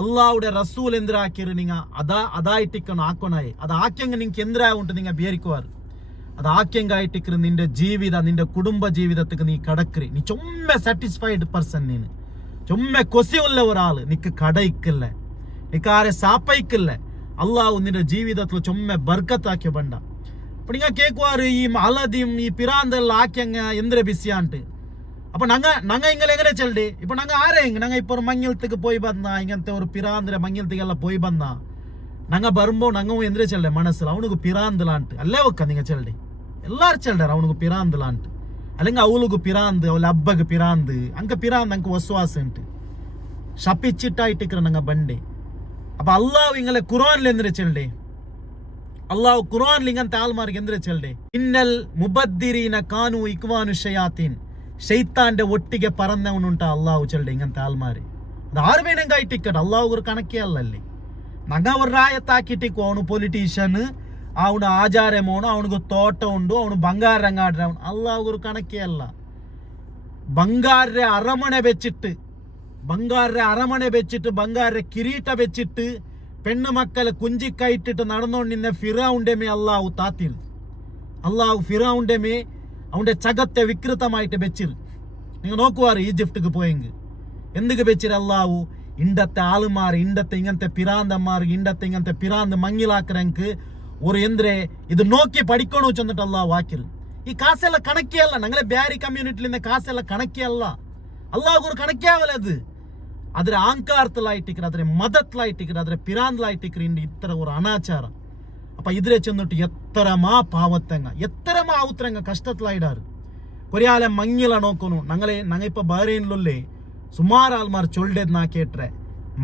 അള്ളാഹുടെ റസൂൽ എന്തിനാക്കിയത് നിങ്ങൾ അതായിട്ടിക്കണം ആക്കണായി അത് ആക്കിയെങ്കിൽ നിങ്ങൾക്ക് എന്തിനാവുണ്ട് നിങ്ങൾ ബേരിക്കുവാറ് അത് ആക്കിയെങ്കായിട്ടിക്കറ് നിന്റെ ജീവിത നിന്റെ കുടുംബ ജീവിതത്തിക്ക് നീ കടക്കറി നീ ചൊമ്മ സാറ്റിസ്ഫൈഡ് പർസൺ നീന് ചുമ്മ കൊസിയുള്ള ഒരാള് നിക്ക് കടയിക്കില്ല നിക്ക് ആരെ സാപ്പയിക്കില്ല അള്ളാഹു നിന്റെ ജീവിതത്തിൽ ചുമ്മ ബർക്കത്താക്കിയ ബണ്ട അപ്പൊ നിങ്ങൾ കേൾക്കുവാറ് ഈ ഹലദിയും ഈ പിറാന്തെല്ലാം ആക്കിയങ്ങ എന്തിരെ ബിസിയാണ്ട് അപ്പൊ ഞങ്ങൾ ഇങ്ങനെ എങ്ങനെ ചെല്ലി ഇപ്പൊ ഞങ്ങൾ ആരെ ഞങ്ങൾ ഇപ്പൊ ഒരു മങ്ങിലത്തേക്ക് പോയി ಬಂದ ഇങ്ങനത്തെ ഒരു പിറാന്തിരെ മങ്ങിലത്തേക്കെല്ലാം പോയി ಬಂದ ഞങ്ങൾ വരുമ്പോ ഞങ്ങൾ എന്തിരെ ചെല്ലേ മനസ്സിൽ അവനുക്ക് പിറാന്തലാണ്ട് അല്ലേ വെക്ക നിങ്ങൾ ചെല്ലി എല്ലാരും ചെല്ലർ അവനുക്ക് പിറാന്തലാണ്ട് അല്ലെങ്കിൽ അവളുക്ക് പിറാന്ത് അവളെ അബ്ബക്ക് പിറാന്ത് അങ്ക പിറാന്ത് അങ്ക വസ്വാസം ഉണ്ട് ശപ്പിച്ചിട്ടായിട്ടിക്കറ ഞങ്ങ ബണ്ടേ അപ്പൊ അള്ളാഹു ഇങ്ങളെ ഖുർആനിൽ എന്തിരെ ചെല്ലേ അള്ളാഹു ഖുർആനിൽ ഇങ്ങനത്തെ ആൾമാർക്ക് എന്തിരെ ചെല്ലേ ഇന്നൽ മുബദ്ദിരീന കാനു ഇക്വാനു ഷയാത്തീൻ ഷൈത്താന്റെ ഒട്ടിಗೆ പറന്നവനുಂಟ അള്ളാഹു ചെല്ലേ ഇങ്ങനത്തെ ആൾമാര് അത് ആറ് വേണമെങ്കിൽ ആയിട്ടിക്കട്ടെ അള്ളാഹു ഒരു കണക്കേ അല്ലല്ലേ ഞങ്ങ ഒരു ರಾಯತ್ತಾಕಿಟ್ಟಿക്കೋ ಅವನು പൊളിറ്റീഷ്യൻ ಅವನು ಆಚಾರ್ಯಮೋನು ಅವನಿಗೆ ತೋಟ ಉಂಡು ಅವನು ಬಂಗಾರ ರಂಗಾಡ್ರೆ ಅವನು ಅಲ್ಲಾಹು ഒരു കണക്കേ അല്ല ಬಂಗಾರ ಅರಮನೆ വെച്ചിട്ട് ಬಂಗಾರ ಕಿರೀಟ വെച്ചിട്ട് പെണ്ണ് മക്കളെ കുഞ്ചിക്കയിട്ടിട്ട് നടന്നുകൊണ്ടിരുന്ന ഫിറൗന്റെ മേ അള്ളാഹു താത്തിരു അള്ളാഹു ഫിറൗന്റെ മേ അവന്റെ ചകത്തെ വികൃതമായിട്ട് വെച്ചിരു നിങ്ങൾ നോക്കുവാറ് ഈജിപ്തിക്ക് പോയെങ്കിൽ എന്തൊക്കെ വെച്ചിരു അള്ളാഹു ഇണ്ടത്തെ ആളുമാർ ഇണ്ടത്തെ ഇങ്ങനത്തെ പിറാന്തന്മാർ ഇണ്ടത്തെ ഇങ്ങനത്തെ പിറാന്ത് മങ്ങിലാക്കറെങ്ക് ഒരു ಎಂದ್ರೆ ಇದು നോക്കി പഠിക്കണോ ചെന്നിട്ട് അള്ളാഹു ಹಾಕಿರು ಈ ಕಾಸೆಲ್ಲ ಕಣಕ್ಕೆ ಅಲ್ಲ ഞങ്ങളെ ಬ್ಯಾರಿ ಕಮ್ಯುನಿಟಿಲಿಂದ ಕಾಸೆಲ್ಲ ಕಣಕ್ಕೆ ಅಲ್ಲ ಅಲ್ಲಾಹು ഒരു ಕಣಕ್ಕೆ ಆವಲ್ಲ ಅದು ಅದರ ಆಂಕಾರ್ತಲಾയിട്ടിക്കറ് ಅದರ ಮದತ್ಲಾയിട്ടിക്കറ് ಅದರ പിറാന്തലായിട്ടിക്കറ് ಇಂದ ಇತ್ತರ ഒരു ಅನಾಚಾರ അപ്പൊ ഇതിരെ ചെന്നിട്ട് എത്രമാ പാവത്തങ്ങ എത്രമാ ഔത്രങ്ങ കഷ്ടത്തിലായിടാറ് ഒരാളെ മങ്ങില നോക്കുന്നു ഞങ്ങൾ ഇപ്പൊ ബഹ്റൈനിലല്ലേ സുമാർ ആൾമാർ ചൊല്ലേത് നാ കേട്ടെ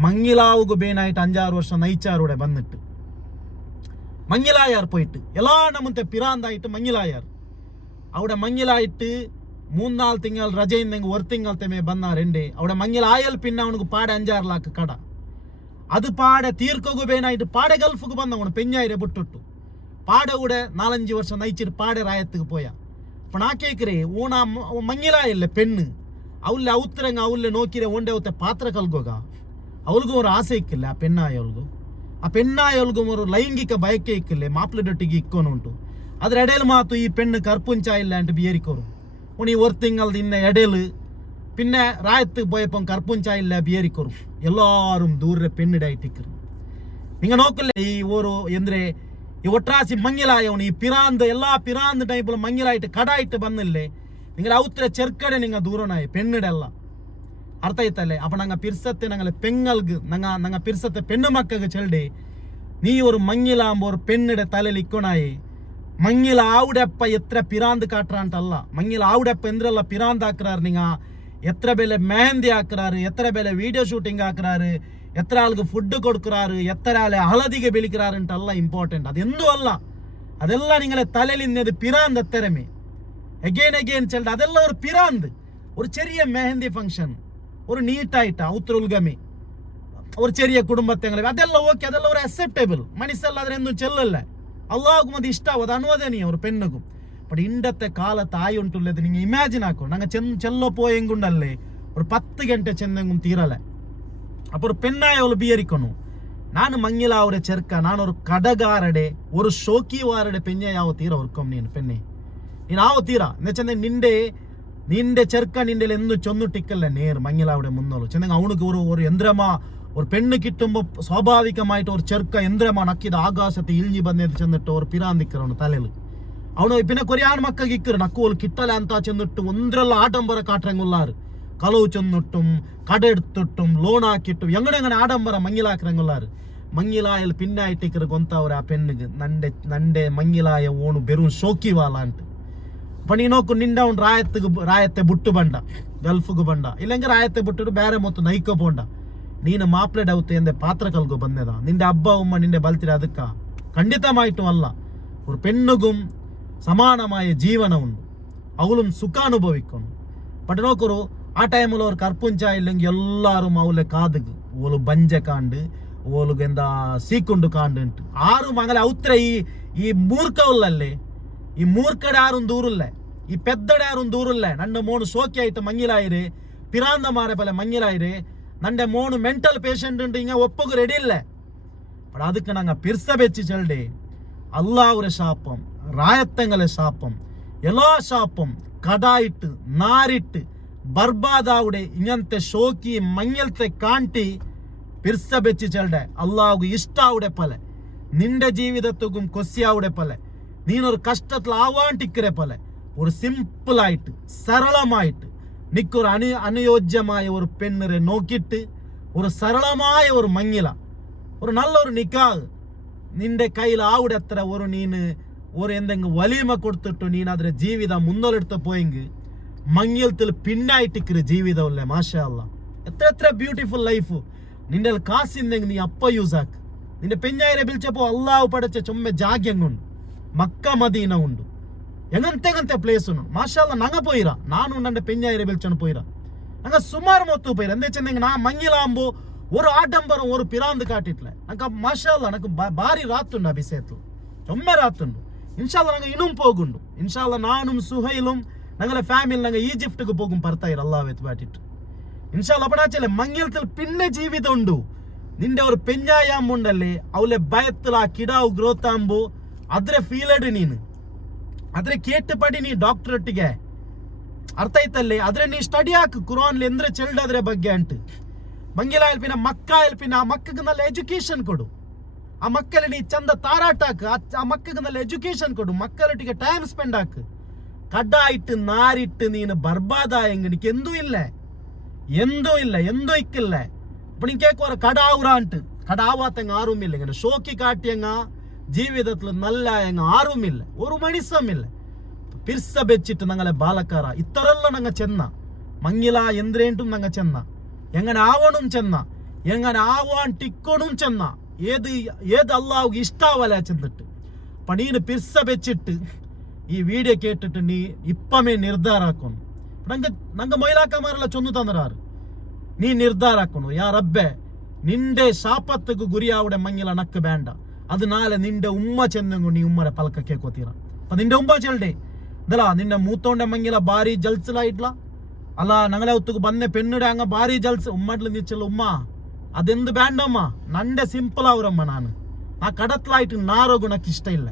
മങ്ങിലാവുക ಬೇನಾയിട്ട് 5-6 ವರ್ಷ നയിച്ചാറൂടെ വന്നിട്ട് മങ്ങിലായാർ പോയിട്ട് എല്ലാ നമ്മത്തെ പിറാന്തായിട്ട് മങ്ങിലായാർ അവിടെ മങ്ങിലായിട്ട് 3-4 തിങ്കൾ ರಜೆಯಿಂದಂಗೆ ഒരു തിങ്കളത്തെ മേ ಬಂದಾರೆಂಡೆ അവിടെ മങ്ങിലായാൽ പിന്നെ അവനക്ക് പാടെ 5-6 ലാഖ് കട അത് പാടെ തീർക്കൊക്കെ ಬೇನಾയിട്ട് പാടെ ഗൾഫിക്ക് ಬಂದವನು പെഞ്ഞായിരെ ಬಿಟ್ಟಿಟ್ಟು പാടെ കൂടെ 4-5 ವರ್ಷ നയിച്ചിട്ട് പാടെ ರಾಯತ್ತಿಗೆ പോയ അപ്പൊ ನಾ ಕೇಕ್ರೆ ಊನ മങ്ങിലായല്ലേ പെണ്ണ് ಅವಲ್ಲಿ ಔತ್ರಂಗ ಅವಲ್ಲಿ ನೋಕಿರೆ ಒಂಡೆ ಅವತ್ತೆ ಪಾತ್ರ ಕಲ್ಗೋಗ ಅವಳಿಗೂ ಒಂದು ಆಸೆ ಇಕ್ಕಿಲ್ಲ ಆ ಪೆಣ್ಣಾಯವಳಿಗೂ ಒಂದು ಲೈಂಗಿಕ ಬಯಕೆ ಇಕ್ಕಿಲ್ಲ ಮಾಪ್ಲಡೊಟ್ಟಿಗೆ ಇಕ್ಕೋನು ಉಂಟು ಅದ್ರ ಎಡೆಲು ಮಾತು ಈ ಪೆಣ್ಣು ಕರ್ಪುಂಚ ಇಲ್ಲ ಅಂತ ಬಿಯರಿಕೋರು ಉನಿ 1 ತಿಂಗಳದ ಇನ್ನ ಎಡೆಲು പിന്നെ റായത്ത് പോയപ്പം കർപ്പുഞ്ചായില്ല ബിയറിക്കൊറും എല്ലാരും ദൂരെ പെണ്ണിടായിട്ടിക്കറും നിങ്ങൾ നോക്കില്ലേ ഈ ഓരോ ಎಂದ್ರೆ ಈ ಒಟ್ರಾಸಿ ಮಂಗಿಲಾಯವನು ಈ ಪಿರಾಂದ್ ಎಲ್ಲಾ ಪಿರಾಂದ್ ಟೈಪ್ ಮಂಗಿಲಾയിട്ട് ಕಡಾയിട്ട് ಬಂದಿല്ലേ നിങ്ങൾ ഔത്ര ചെറുക്കಡೆ നിങ്ങൾ ദൂരനായി പെണ്ണിടെല്ല ಅರ್ಥ ಆಯ್ತಲ್ಲೇ ಅಪ್ಪ ನಂಗೆ ಪಿರ್ಸತ್ತೆ ನಂಗೆ ಪೆಂಗಲ್ಗೆ ನಂಗೆ ಪಿರ್ಸತ್ತೆ ಪೆಣ್ಣು ಮಕ್ಕಗೆ ಚೆಲ್ಡೆ ನೀ ஒரு ಮಂಗಿಲ ಅಂಬ ஒரு പെണ്ണിടെ തലയിൽ ഇക്കണായി ಮಂಗಿಲ ಆವುಡೆಪ್ಪ ಎತ್ರ ಪಿರಾಂದ್ ಕಾಟ್ರ ಅಂತಲ್ಲ ಮಂಗಿಲ ಆವುಡೆಪ್ಪ ಎಂದ್ರೆಲ್ಲ ಪಿರಾಂದ್ ಹಾಕ್ರಾರು ನಿಂಗ ಎತ್ರ ಬೆಲೆ ಮೆಹಂದಿ ಹಾಕ್ರಾರು ಎತ್ರ ಬೆಲೆ ವಿಡಿಯೋ ಶೂಟಿಂಗ್ ಹಾಕ್ರಾರು ಎತ್ರ ಆಳ್ಗೆ ಫುಡ್ ಕೊಡ್ಕರಾರು ಎತ್ತರ ಆಳೆ ಹಳದಿಗೆ ಬೆಳಿಕ್ರಾರು ಅಂತಲ್ಲ ಇಂಪಾರ್ಟೆಂಟ್ ಅದೆಂದೂ ಅಲ್ಲ ಅದೆಲ್ಲ ನಿಂಗಳೆ തലയിലിന്നത് ಪಿರಾಂದ್ എത്തരമേ എഗെയിൻ ചെല്ലുണ്ട് അതെല്ല ഒരു ಪಿರಾಂದ್ ഒരു ചെറിയ മെഹന്തി ഫംഗ്ഷൻ ഒരു നീട്ടായിട്ട് ഔത്രഉൽഗമി ഒരു ചെറിയ കുടുംബത്തെങ്ങൾ അതെല്ല ഓക്കെ അതെല്ല ഒരു അക്സെപ്റ്റബിൾ മനസ്സല്ല അതിനൊന്നും ചെല്ലല്ല അള്ളാഹുക്കും അത് ഇഷ്ടമാവും അത് അനുവദനീയ ഒരു പെണ്ണുക്കും ബട്ട് ഇണ്ടത്തെ കാലത്ത് ആയുണ്ടുള്ളത് നിങ്ങൾ ഇമാജിൻ ആക്കോ ഞങ്ങൾ ചെല്ലോ പോയെങ്കുണ്ടല്ലേ ഒരു 10 ಗಂಟೆ ചെന്നെങ്കും തീരല്ലേ അപ്പോൾ ഒരു പെണ്ണായ അവൾ ബിയരിക്കണു ನಾನು ಮಂಗಿಲ ಅವರ ಚೆರ್ಕ ನಾನು ഒരു കടകാരടെ ഒരു ഷോക്കിവാരുടെ പെഞ്ഞയാവോ തീര ഓർക്കും ನೀನು പെണ്ണെ ನೀನು ആവോ തീര എന്നുവെച്ചാൽ നിന്റെ ചെറുക്ക നിന്റെ എന്ന് ചൊന്നിട്ടിക്കല്ല നേർ മങ്ങിലാവിടെ മുന്നോളൂ ചെന്നെങ്കിൽ അവനുക്ക് ഒരു യന്ത്രമാ ഒരു പെണ്ണ് കിട്ടുമ്പോൾ സ്വാഭാവികമായിട്ട് ഒരു ചെറുക്ക യന്ത്രമാ നക്കിದ ആകാശത്തെ ഇഴിഞ്ഞു ಬಂದಿದ್ದು ചെന്നിട്ട് ഒരു ಪಿರಾಂದಿಕ್ಕರವನು ತಲೆಯಲ್ಲಿ ಅವನು പിന്നെ കൊറിയാൻ മക്കൾക്ക് ഇക്കರು നക്കുവൽ കിട്ടല ಅಂತ ചെന്നിട്ട് ಒಂದ್ರಲ್ಲ ಆಡಂಬರ ಕಾಟ್ರಂಗುಲ್ಲಾರು ಕಲವು ಚೆന്നിട്ടും കട എടുത്തിട്ടും ലോൺ ആക്കിയിട്ടും എങ്ങനെ ആഡംബര മങ്ങിലാക്കിರಂಗುಲ್ಲಾರು ಮಂಗಿಲಾಯಲ್ಲಿ ಪಿನ್ನಾയിട്ടിക്കರು ಗೊಂತವ್ರೆ ಆ ಪೆಣ್ಣಿಗೆ ನಂಡೆ ಮಂಗಿಲಾಯ ಓಣು ಬೆರು ಶೋಕಿವಾಲ ಅಂತ ಪಣಿ ನೋಕು ನಿಂಡ ಅವ್ನು ರಾಯತ್ತೆ ಬುಟ್ಟು ಬಂಡ ಗಲ್ಫ್ಗೂ ಬಂಡ ಇಲ್ಲಂಗೆ ರಾಯತ್ತೆ ಬುಟ್ಟು ಬೇರೆ ಮೊತ್ತ ನೈಕೋ ಬೋಂಡ ನೀನು ಮಾಪ್ಲೆಡ್ ಔತೆ ಎಂದೆ ಪಾತ್ರ ಕಲ್ಗು ಬಂದೆದ ನಿಂದೆ ಹಬ್ಬ ಉಮ್ಮ ನಿಂದೆ ಬಲ್ತಿರ ಅದಕ್ಕ ಖಂಡಿತಮಾಯಿಟ್ಟು ಅಲ್ಲ ഒരു പെണ്ണുകും സമാനമായ ജീവന ഉണ്ട് അവളും സുഖ അനുഭവിക്കുന്നു ಬಟ್ ನೋಕರು ಆ ಟೈಮಲ್ಲಿ ಅವ್ರು ಕರ್ಪುಂಚ ಇಲ್ಲಂಗೆ ಎಲ್ಲಾರು ಅವಳೆ ಕಾದುಗು ಓಲು ಬಂಜೆ ಕಾಂಡು ಓಲುಗೆ ಎಂದ ಸೀಕೊಂಡು ಕಾಂಡು ಉಂಟು ಆರು ಮಗಲ ಔತ್ರ ಈ ಮೂರ್ಖವಲ್ಲಲ್ಲಿ ಈ ಮೂರ್ಖಡೆ ಯಾರು ದೂರಲ್ಲ ಈ ಪೆದ್ದಡೆ ಯಾರು ದೂರಲ್ಲ ನನ್ನ ಮೋನು ಸೋಕಿ ಆಯ್ತು ಮಂಗಿಲಾಯಿರಿ ಪಿರಾಂದ ಮಾರೆ ಪಲೆ ಮಂಗಿಲಾಯಿರಿ ನಂಡೆ ಮೋನು ಮೆಂಟಲ್ ಪೇಷಂಟ್ ಉಂಟು ಹಿಂಗೆ ಒಪ್ಪಗು ರೆಡಿ ಇಲ್ಲ ಬಟ್ ಅದಕ್ಕೆ ನಂಗೆ ಪಿರ್ಸ ಬೆಚ್ಚಿ ಚೆಲ್ಡೆ അള്ളാഹുരെ ശാപം റായത്തങ്ങളെ ശാപം എല്ലാ ശാപം കടായിട്ട് നാരിട്ട് ബർബാദാവുടെ ഇങ്ങനത്തെ ഷോക്കി മങ്ങലത്തെ കാണ്ടി പിർസ വെച്ച് ചെല്ടെ അള്ളാഹു ഇഷ്ടാവുടെ പല നിന്റെ ജീവിതത്തും കൊസ്സിയാവുടെ പല നീനൊരു കഷ്ടത്തിൽ ആവാണ്ടിക്കരെ പല ഒരു സിമ്പിളായിട്ട് സരളമായിട്ട് നിക്കൊരു അനുയോജ്യമായ ഒരു പെണ്ണിനെ നോക്കിയിട്ട് ഒരു സരളമായ ഒരു മങ്ങില ഒരു നല്ലൊരു നിക്കാഹ് നിന്റെ കയ്യിൽ ആവുടെത്ര ഒരു നീന് ഒരു എന്തെങ്കിലും വലിയമ കൊടുത്തിട്ടു നീൻ അതിന്റെ ജീവിതം മുന്നോട്ടെടുത്ത് പോയെങ്കിൽ മങ്ങിയത്തിൽ പിന്നായിട്ടിക്കരു ജീവിതമല്ലേ മാഷാ അല്ലാ എത്ര ബ്യൂട്ടിഫുൾ ലൈഫ് നിന്റെ കാസിന്തെങ്കിൽ നീ അപ്പ യൂസ് ആക്ക് നിന്റെ പെഞ്ഞായിരെ പിലിച്ചപ്പോ അള്ളാഹു പടച്ച ചുമ്മ ജാഗ്യം കൊണ്ട് മക്ക മദീന ഉണ്ട് എങ്ങനത്തെ പ്ലേസ് ഉണ്ട് മാഷാ അല്ലാ ನಂಗ പോയിര ನಾನು ನನ್ನ പെഞ്ഞായിരെ പിലിച്ചണ് പോയിര ನಂಗ ಸುಮಾರು ಮೊತ್ತು പോയിര എന്താ വെച്ചാൽ ನಾ ಮಂಗಿಲಾಂಬೋ ഒരു ആഡംബരം ഒരു പിറാന്ത് കാട്ടിട്ടില്ല ನಂಗೆ മാഷാ അല്ലാ ನನಗೆ ಭಾರಿ ರಾತುಂಡು ಅಭಿಷೇತು ചുമ്മ ರಾತುಂಡು ഇൻഷാല്ല ನಂಗೆ ಇನ್ನೂ പോകുಂಡು ഇൻഷാല്ല നാനും സുഹൈലും ഞങ്ങളെ ഫാമിലി ഞങ്ങൾ ഈജിപ്തിക്ക് പോകും പറത്തായിര അല്ലാഹു എത്തുപാട്ടിട്ട് ഇൻഷാല്ല അപ്പണാച്ചല്ലേ മങ്ങിയത്തിൽ പിന്നെ ജീവിതം ഉണ്ട് നിന്റെ ഒരു പെഞ്ഞായാമ്പുണ്ടല്ലേ അവളെ ഭയത്തിൽ ആ കിടാവ് ഗ്രോത്ത് ആകുമ്പോ അದ್ರೆ ഫീലഡ് ನೀನು ಅದ್ರೆ ಕೇಟ್ ಪಡಿ ನೀ ಡಾಕ್ಟರ್ ಒಟ್ಟಿಗೆ ಅರ್ಥ ಆಯ್ತಲ್ಲೇ ಅದ್ರೆ ನೀ ಸ್ಟಡಿ ಹಾಕು ಕುರಾನ್ ಎಂದ್ರೆ ಚೆಲ್ಡದ್ರೆ ಬಗ್ಗೆ ಅಂಟು ಮಂಗಿಲ ಎಲ್ಪಿನ ಮಕ್ಕ ಎಲ್ಪಿನ ಆ ಮಕ್ಕಗೆ നല്ല ಎಜುಕೇಶನ್ ಕೊಡು ಆ ಮಕ್ಕಳು ನೀ ಚಂದ ತಾರಾಟ ಹಾಕು ಆ ಮಕ್ಕಗೆ നല്ല ಎಜುಕೇಶನ್ ಕೊಡು ಮಕ್ಕಳೊಟ್ಟಿಗೆ ಟೈಮ್ ಸ್ಪೆಂಡ್ ಹಾಕು ಕಡ್ಡಾಯಿಟ್ಟು ನಾರಿಟ್ಟು ನೀನು ಬರ್ಬಾದಾಯಂಗ ನಿಕ್ಕೆ ಎಂದೂ ಇಲ್ಲ ಎಂದೂ ಇಕ್ಕಿಲ್ಲ അപ്പൊ നീ കേക്കുവാറ കടാവുറാണ്ട് കടാവാത്തങ്ങ ആരുമില്ല ഇങ്ങനെ ഷോക്കി കാട്ടിയങ്ങ ജീവിതത്തിൽ നല്ല ആരുമില്ല ഒരു മനുഷ്യമില്ല പിർസ വെച്ചിട്ട് ഞങ്ങളെ ബാലക്കാര ഇത്തരല്ല ഞങ്ങ ചെന്ന മങ്ങില എന്തിനേണ്ടും ഞങ്ങ ചെന്ന എങ്ങനെ ആവണം ചെന്ന എങ്ങനെ ആവാൻ ടിക്കണും ചെന്ന ഏത് അള്ളാഹു ഇഷ്ടാവല ചെന്നിട്ട് അപ്പൊ നീನು പിർസ വെച്ചിട്ട് ഈ വീഡിയോ കേട്ടിട്ട് നീ ഇപ്പമേ ನಿರ್ಧಾರ ಹಾಕೋನು ನಂಗೆ ಮೈಲಾಕಮಾರೆಲ್ಲ ಚೊಂದು ತಂದರಾರು ನೀ ನಿರ್ಧಾರ ಹಾಕೋನು ಯಾ ರಬ್ಬೆ ನಿಂಡೆ ಶಾಪತ್ತಿಗೂ ಗುರಿಯಾವಡೆ ಮಂಗಿಲ ನಕ್ಕು ಬೇಂಡ ಅದು ನಾಳೆ ನಿಂಡೆ ಉಮ್ಮ ಚೆಂದಂಗು ನೀ ಉಮ್ಮರ ಪಲಕ ಕೇಕೋತೀರ ಅಪ್ಪ ನಿಂಡೆ ಉಮ್ಮ ಚೆಲ್ಡೆ ಅದಲ್ಲ ನಿನ್ನ ಮೂತೊಂಡೆ ಮಂಗಿಲ ಬಾರಿ ಜಲ್ಸಲ ಇಡ್ಲ ಅಲ್ಲ ഞങ്ങളെ ഒത്തുക്ക് ಬಂದೆ പെണ്ണിടെ അങ്ങ ಬಾರಿ ಜಲ್ಸ್ ഉമ്മಡ್ಲು ನಿಚ್ಚಲ್ಲ ಉಮ್ಮ ಅದೆಂದು ಬೇಂಡಮ್ಮ ನಂಡೆ ಸಿಂಪಲ್ ಅವರಮ್ಮ ನಾನು ಆ ಕಡತ್ಲಾಯ್ತು ನಾರೋಗು ನಕ್ಕೆ ಇಷ್ಟ ಇಲ್ಲ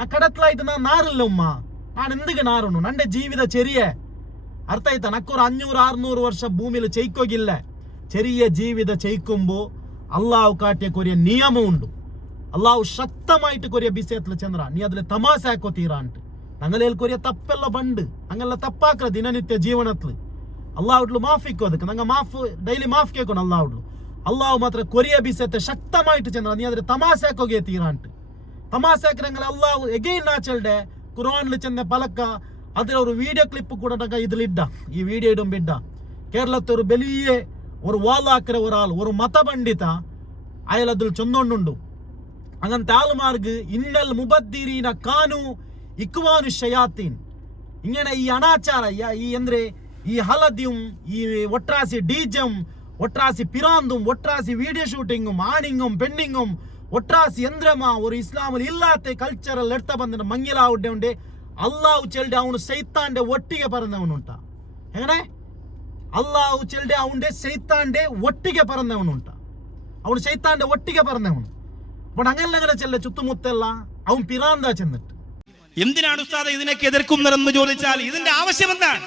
ಆ ಕಡತ್ಲಾಯ್ತು ನಾನು ನಾರಿಲ್ಲ ಉಮ್ಮ ನಾನು ಎಂದಿಗೆ ನಾರೋನು ನಂಡೆ ಜೀವಿತ ಚೆರಿಯೆ ಅರ್ಥ ಆಯ್ತಾ? ನಕ್ಕೊರು 500-600 ವರ್ಷ ಭೂಮಿಲಿ ಚೈಕೋಗಿಲ್ಲ. ചെറിയ ജീവിത ചെയ്ക്കുമ്പോൾ അള്ളാഹു കാട്ടിയ കൊറിയ നിയമ ഉണ്ട്. അള്ളാഹു ശക്തമായിട്ട് കൊറിയ ബിസേത്തില് ചന്ദ്ര നീ അതിൽ തമാശാക്കോ തീരാണ്ട് ഞങ്ങളിൽ കൊറിയ തപ്പെല്ല ബണ്ട് അങ്ങനെಲ್ಲ ತಪ್ಪಾಕ್ರ ದಿನನಿತ್ಯ ಜೀವನತ್ಲು ಅಲ್ಲಾಹುಡ್ಲು ಮಾಫಿಕ್ಕೋ ಅದಕ್ಕೆ ನಂಗೆ ಮಾಫ್ ಡೈಲಿ ಮಾಫ್ ಕೇಳ್ಕೊಂಡು ಅಲ್ಲಾಹು ಮಾತ್ರ ಕೊರಿಯ ಬಿಸೆತ್ತೆ ಶಕ್ತಮಾയിട്ട് ಚಂದ್ರ ನೀ ಅದ್ರ ತಮಾಶಾಕೋಗೆ ತೀರಾಂಟ್ ತಮಾಶಾಕ್ರಂಗල ಅಲ್ಲಾಹು ಎಗೈನ್ ನಾಚಲ್ಡೆ ഖുർആനിൽ ചെന്ന പലക്ക അതിലൊരു വീഡിയോ ക്ലിപ്പ് കൂടെ ഇതിലിഡ ഈ വീഡിയോ ഇടും ബിഡ കേരളത്തെ ഒരു വലിയ ഒരു വാലാക്കിற ഒരാൾ ഒരു മതപണ്ഡിത അയാൾ അതിൽ ചൊന്നോണ്ടുണ്ട് അങ്ങനത്തെ ആൾമാർക്ക് ഇന്നൽ മുബദ്ദിരീന കാനു ഇക്വാനു ഷയാത്തീൻ ഇങ്ങനെ ഈ അനാചാര ഈ ಅಂದ್ರೆ ഈ ഹലദ്യം ഈ ഒട്രാസി ഡീജം ഒട്രാസി പിറാന്തും ഒട്രാസി വീഡിയോ ഷൂട്ടിങ്ങും ആണിങ്ങും പെണ്ണിങ്ങും ഒട്രാസി യന്ത്രമ ഒരു ഇസ്ലാമിൽ ഇല്ലാത്ത കൾച്ചറൽ എടുത്ത ಬಂದ ಮಂಗಿಲಾವುಡೆ ಉಂಡೆ അള്ളാഹു ചെൽടെ അവನು സൈത്താന്റെ ഒട്ടിಗೆ പറഞ്ഞവനുണ്ട എങ്ങനെ അള്ളാഹു ചെൽടെ അവന്റെ സൈത്താന്റെ ഒട്ടിಗೆ പറഞ്ഞവനുണ്ട അവನು സൈത്താന്റെ ഒട്ടിಗೆ പറഞ്ഞവನು അപ്പോൾ അങ്ങനെ ചെല്ല ചുറ്റുമുത്തെല്ല അവൻ പിറാന്താ ചെന്നിട്ട് എന്തിനാണ് ഉസ്താദ് ഇതിനൊക്കെ എതിർക്കുന്നതെന്ന് ചോദിച്ചാൽ ഇതിന്റെ ആവശ്യം എന്താണ്?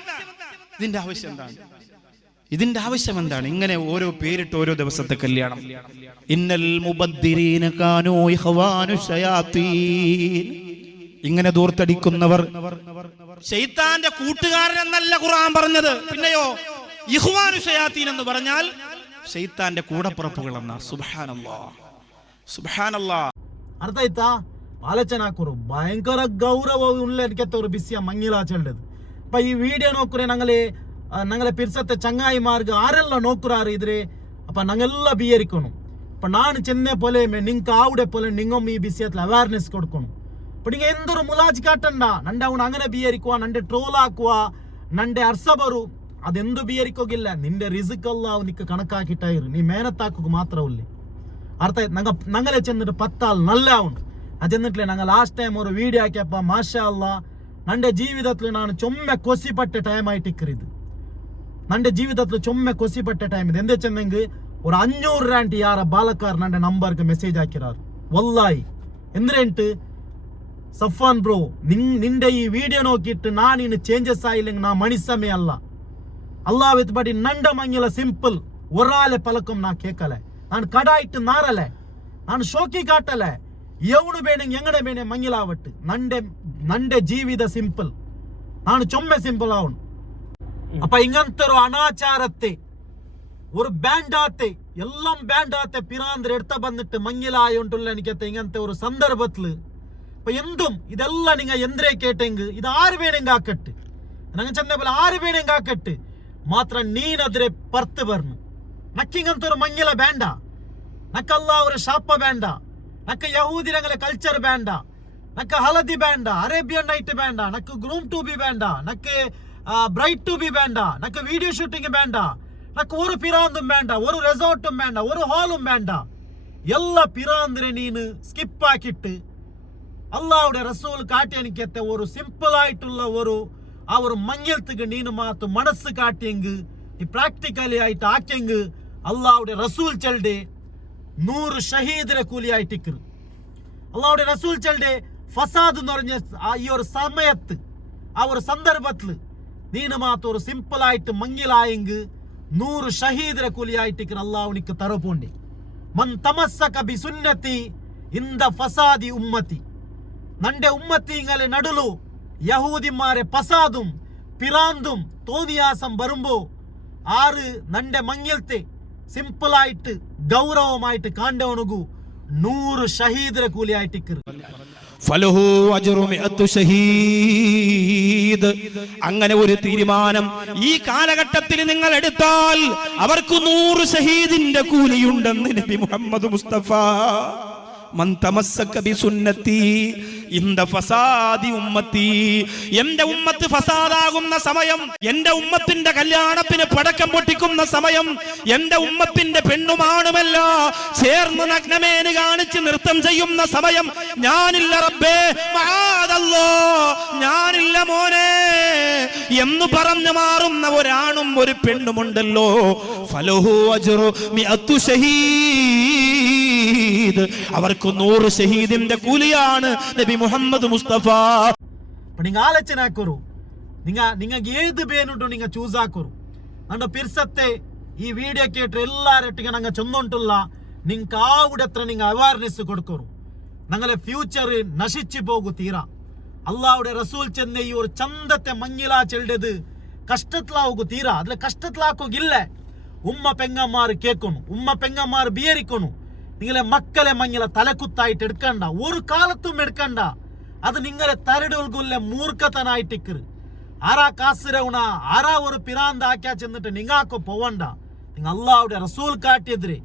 ഇതിന്റെ ആവശ്യം എന്താണ്? ഇങ്ങനെ ഓരോ പേരിട്ട് ഓരോ ദിവസത്തെ കല്യാണം. ഇന്നൽ മുബദ്ദിരീന കാനൂ ഇഖ്വാനു ശയാത്തീൻ ഇങ്ങനെ ദൂർത്തടിക്കുന്നവർ ശൈത്താന്റെ കൂട്ടുകാരൻ എന്നല്ല ഖുർആൻ പറഞ്ഞത്. പിന്നെയോ ഇഖ്വാനു ശയാത്തീൻ എന്ന് പറഞ്ഞാൽ ശൈത്താന്റെ കൂടപ്പുറപ്പുകൾ എന്നാണ്. സുബ്ഹാനല്ലാഹ്. ಅರ್ಥ ಆಯ್ತಾ? ಆಲೋಚನೆ ಹಾಕೋರು ಭಯಂಕರ ಗೌರವ ಉಳ್ಳೆಡ್ಕೆತ್ತವ್ರು ಬಿಸಿಯ ಮಂಗಿಲಾಚಲ್ಡದು ಅಪ್ಪ ಈ ವಿಡಿಯೋ ನೋಕ್ರೆ ನಂಗಲೆ ಪಿರ್ಸತ್ತೆ ಚಂಗಾಯಿ ಮಾರ್ಗ ಆರೆಲ್ಲ ನೋಕುರಾರು ಇದ್ರೆ ಅಪ್ಪ ನಂಗೆಲ್ಲ ಬಿಯರಿಕೋನು ಅಪ್ಪ ನಾನು ಚೆನ್ನೆ ಪೊಲೆ ನಿಂಕ ಆವುಡೆ ಪೊಲೆ ನಿಂಗೊಮ್ಮೆ ಈ ಬಿಸಿಯತ್ಲ ಅವೇರ್ನೆಸ್ ಕೊಡ್ಕೊನು ಬಟ್ ಹಿಂಗೆ ಎಂದರು ಮುಲಾಜಿ ಕಾಟಂಡ ನಂಡೆ ಅವನು അങ്ങനെ ಬಿಯರಿಕುವ ನಂಡೆ ಟ್ರೋಲ್ ಹಾಕುವ ನಂಡೆ ಅರ್ಸಬರು ಅದೆಂದು ಬಿಯರಿಕೋಗಿಲ್ಲ. ನಿಂಡೆ ರಿಸ್ಕ್ ಅಲ್ಲ ಅವನಿಕ್ಕೆ ಕಣಕಾಕಿಟ್ಟಾಯಿರು ನೀ ಮೇನತ್ತಾಕು ಮಾತ್ರ ಉಲ್ಲಿ. ಅರ್ಥ ಆಯ್ತು? ನಂಗಲೆ ಚೆന്നിട്ട് 10 ആൾ നല്ല ഉണ്ട് അതെന്നിട്ടില്ലേ ഞങ്ങൾ ലാസ്റ്റ് ടൈം ഒരു വീഡിയോ ആക്കിയപ്പ മാഷാ അല്ലാ നന്റെ ജീവിതത്തിൽ ನಾನು ചൊമ്മೆ ಕೊಸಿಪಟ್ಟೆ ಟೈಮ್ ആയിട്ടിക്കറിത് നന്റെ ജീവിതത്തിൽ ചൊമ്മೆ ಕೊಸಿಪಟ್ಟೆ ಟೈಮ್ ഇത് എന്താ ചെന്നെങ്കിൽ ഒരു 500 റാൻഡ് ಯಾರ ಬಾಲಕಾರ್ നന്റെ നമ്പർക്ക് മെസ്സേജ് ആക്കിറാರು വല്ലാഹി എന്തിരേಂಟು സഫാൻ ബ്രോ നിന്റെ ഈ വീഡിയോ നോക്കിയിട്ട് ನಾನು ಇನ್ನು ಚೇಂಜಸ್ ആയില്ലെങ്കിൽ ನಾ ಮನುಷ್ಯನೇ ಅಲ್ಲ ಅಲ್ಲಾಹ್ ವಿತ್ಬಡಿ ನಂಡ ಮಂಗಿಲ ಸಿಂಪಲ್ ಒರಾಲೆ ಪಲಕಂ ನಾ ಕೇಕಲೆ ನಾನು ಕಡಾಯಿಟ್ಟು ನಾರಲೆ ನಾನು ಶೋಕಿ ಕಾಟಲೆ ಎವನು ಬೇಡ ಎಂಗಡೆ ಬೇಡ ಮಂಗಿಲಾವಟ್ಟು ನಂಡೆ ಜೀವಿದ ಸಿಂಪಲ್ ನಾನು ಚೊಮ್ಮೆ ಸಿಂಪಲ್ ಅವನು ಅಪ್ಪ ಹಿಂಗಂತರು ಅನಾಚಾರತ್ತೆ ഒരു ബാൻഡാത്തെ എല്ലാം ബാൻഡാത്തെ പിറാന്തിര എടുത്ത വന്നിട്ട് മങ്ങിലായുണ്ടുള്ള എനിക്കത്തെ ഇങ്ങനത്തെ ഒരു സന്ദർഭത്തില് ഇപ്പൊ എന്തും ഇതെല്ലാം നിങ്ങൾ എന്തേ കേട്ടെങ്കിൽ ഇത് ആര് വേണമെങ്കിൽ ആക്കട്ട് ഞങ്ങൾ ചെന്ന പോലെ ആര് വേണമെങ്കിൽ ആക്കട്ട് മാത്രം നീനതിരെ പർത്ത് പറഞ്ഞു നക്കിങ്ങനത്തെ ഒരു മങ്ങില വേണ്ട നക്കല്ല ഒരു ಶಾಪ ಬೇಡ ನಕ್ಕ ಯಹೂದಿರಂಗಲ ಕಲ್ಚರ್ ಬೇಡ ನಕ್ಕ ಹಳದಿ ಬೇಡ ಅರೇಬಿಯನ್ ನೈಟ್ ಬೇಡ ನಕ್ಕ ಗ್ರೂಮ್ ಟು ಬಿ ಬೇಡ ನಕ್ಕ ಬ್ರೈಟ್ ಟು ಬಿ ಬೇಡ ನಕ್ಕ വീഡിയോ ഷൂട്ടിംഗ് ಬೇಡ ನಕ್ಕ ഒരു പിറാന്തും വേണ്ട ഒരു റിസോർട്ടും വേണ്ട ഒരു ഹാളും വേണ്ട എല്ലാ പിറാന്തിനെ നീನು സ്കിപ്പ് ആക്കിയിട്ട് അല്ലാഹുടെ റസൂൽ കാട്ടിയനിക്കത്തെ ഒരു സിമ്പിൾ ആയിട്ടുള്ള ആ ഒരു മങ്ങിലത്തിക്ക് നീನು ಮಾತು മനസ്സ് കാട്ടിയെങ്കിൽ ഈ പ്രാക്ടിക്കലി ആയിട്ട് ആക്കിയെങ്കിൽ അല്ലാഹുടെ റസൂൽ ചെൽടെ 100 ഷഹീദിനെ കൂലിയായിട്ടിക്കറ്. അള്ളാഹുടെ റസൂൽ ചെൽടെ ഫസാദ് എന്ന് പറഞ്ഞ ഈ ഒരു സമയത്ത് ആ ഒരു സന്ദർഭത്തിൽ നീನು ಮಾತು ഒരു സിമ്പിൾ ആയിട്ട് മങ്ങിലായെങ്കിൽ 100 ഷഹീദിനെ കൂലിയായിട്ടിക്കറ് അള്ളാഹുനിക്ക് തറപോണ്ടി. മൻ തമസ്സക ബി സുന്നതി ഇന്ദ ഫസാദി ഉമ്മത്തി നന്റെ ഉമ്മത്തിങ്ങളെ നടുലു യഹൂദിമാരെ ഫസാദും പിറാന്തും തോന്നിയാസം വരുമ്പോ ആറ് നന്റെ മങ്ങിലത്തെ സിമ്പിൾ ആയിട്ട് ഗൗരവമായിട്ട് കാണ്ടവനുകു 100 ഷഹീദിനെ കൂലിയായിട്ടിക്കറ്. ഫലഹു അജ്റു മിഅത്തു ഷഹീദ്. അങ്ങനെ ഒരു തീരുമാനം ഈ കാലഘട്ടത്തിൽ നിങ്ങൾ എടുത്താൽ അവർക്ക് 100 ഷഹീദിന്റെ കൂലിയുണ്ടെന്ന് നബി മുഹമ്മദ് മുസ്തഫ. മൻ തമസ്സക ബി സുന്നതി ഇന്ദ ഫസാദി ഉമ്മത്തി. എന്റെ ഉമ്മത്ത് ഫസാദാകുന്ന സമയം, എന്റെ ഉമ്മത്തിന്റെ കല്യാണത്തിന് പടക്കം പൊട്ടിക്കുന്ന സമയം, എന്റെ ഉമ്മത്തിന്റെ പെണ്ണുമാണുമല്ല ചേർന്ന് നഗ്നമേന് കാണിച്ച് നൃത്തം ചെയ്യുന്ന സമയം ഞാനില്ല റബ്ബേ മആദല്ലാ ഞാനില്ല മോനെ എന്ന് പറഞ്ഞു മാറുന്ന ഒരാണും ഒരു പെണ്ണുമുണ്ടല്ലോ. ഫലഹു അജ്റു മിഅത്തു ഷഹീദ്. അവർക്ക് 100 ഷഹീദിന്റെ കൂലിയാണ് നബി മുഹമ്മദ് മുസ്തഫ. നിങ്ങൾ ആലോചന ಹಾಕೋರು നിങ്ങൾക്ക് ഏത് പേനുണ്ടോ നിങ്ങൾ ചൂസ് ആക്കോರು ನಂಡ ಪಿರ್ಸತ್ತೆ ಈ ವಿಡಿಯೋ ಕೇಟ್ರೆ ಎಲ್ಲಾರೊಟ್ಟಿಗೆ ನಂಗೆ ಚೊಂದುಂಟುಲ್ಲ ನಿಂಗೆ ಆವುಡೆ ಹತ್ರ ನಿಂಗೆ ಅವೇರ್ನೆಸ್ ಕೊಡ್ಕೋರು ನಂಗಲೆ ಫ್ಯೂಚರ್ ನಶಿಚ್ಚಿ ಹೋಗು ತೀರಾ അള്ളാഹുടെ റസൂൽ ചെന്ന് ഈ ഒരു ചന്തത്തെ മങ്ങിലാ ചെല്ലത് കഷ്ടത്തിലാവുക തീരാ അതിലെ കഷ്ടത്തിലാക്കുകയില്ല ഉമ്മ പെങ്ങന്മാർ കേൾക്കുന്നു ഉമ്മ പെങ്ങന്മാർ ബിയരിക്കുന്നു നിങ്ങളെ മക്കളെ മങ്ങില തലക്കുത്തായിട്ട് എടുക്കണ്ട ഒരു കാലത്തും എടുക്കണ്ട അത് നിങ്ങളെ തരടുകൾക്കുള്ള മൂർഖത്തനായിട്ടിക്കറ് ആരാ കാസിരവണ ആരാ ഒരു പിരാന്ത ആക്കിയാ ചെന്നിട്ട് നിങ്ങാക്കോ പോവണ്ട നിങ്ങൾ അള്ളാഹുടെ റസൂൽ കാട്ടിയെതിരെ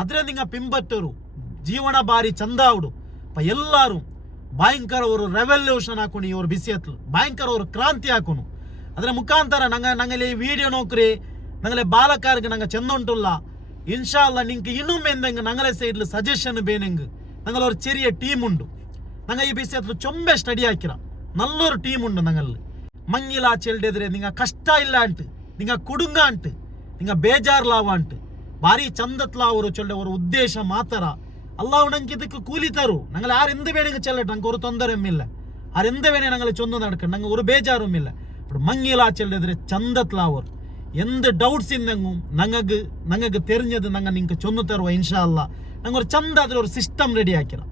അതിനെ നിങ്ങൾ പിൻപറ്റರು ಜೀವನ ಬಾರಿ ಚಂದ ಆವಡು ಅಪ್ಪ ಎಲ್ಲರೂ ಭಯಂಕರ ಒಂದು ರೆವಲ್ಯೂಷನ್ ಹಾಕೊಂಡು ಈ ಒಂದು ಬಿಸಿಯತ್ಲು ಭಯಂಕರ ಒಂದು ಕ್ರಾಂತಿ ಹಾಕೊಂಡು ಅದರ ಮುಖಾಂತರ ನಂಗಲೆ ಈ ವಿಡಿಯೋ ನೋಕ್ರಿ ನಂಗಲೆ ಬಾಲಕಾರಿಗೆ ನಂಗೆ ಚೆಂದ ಉಂಟುಲ್ಲ ഇൻഷാ അല്ലാ നിങ്ങൾക്ക് ഇന്നും എന്തെങ്കിലും ഞങ്ങളെ സൈഡിൽ സജഷൻ വേണമെങ്കിൽ ഞങ്ങൾ ഒരു ചെറിയ ടീമുണ്ട് ഞങ്ങൾ ഈ വിഷയത്തിൽ ചൊമ്പ സ്റ്റഡി ആക്കിറ നല്ലൊരു ടീമുണ്ട് ഞങ്ങളിൽ മങ്ങിലാ ചെല്ലെതിരെ നിങ്ങൾ കഷ്ടമില്ലാണ്ട് നിങ്ങൾ കുടുങ്ങാണ്ട് നിങ്ങൾ ബേജാറിലാവാണ്ട് ಭಾರಿ ಚಂದತ್ಲ ಅವರು ಚೊಲ್ಲೆ ಅವರ ಉದ್ದೇಶ ಮಾತ್ರ ಅಲ್ಲಾಹ್ ನಂಗೆ ಇದಕ್ಕೆ ಕೂಲಿ ತರು ഞങ്ങൾ ആരെന്ത് വേണമെങ്കിൽ ചെല്ലട്ടെ ഞങ്ങൾക്ക് ഒരു തൊന്തരമില്ല ആരെന്ത് വേണേ ഞങ്ങൾ ചൊന്ന് നടക്കണം ഞങ്ങൾ ഒരു ബേജാറുമില്ല ഇപ്പോൾ മങ്ങിലാ ചെല്ലെതിരെ ചന്തത്ല അവർ എന്ത് ഡൗട്ട്സ് ഇന്നെങ്കും ഞങ്ങൾക്ക് തെരിഞ്ഞത് ഞങ്ങൾ നിങ്ങൾക്ക് ചൊന്നു തരുവ ഇൻഷാ അല്ലാ ഞങ്ങൾ ഒരു ചന്ത അതിലൊരു സിസ്റ്റം റെഡി ആക്കിറ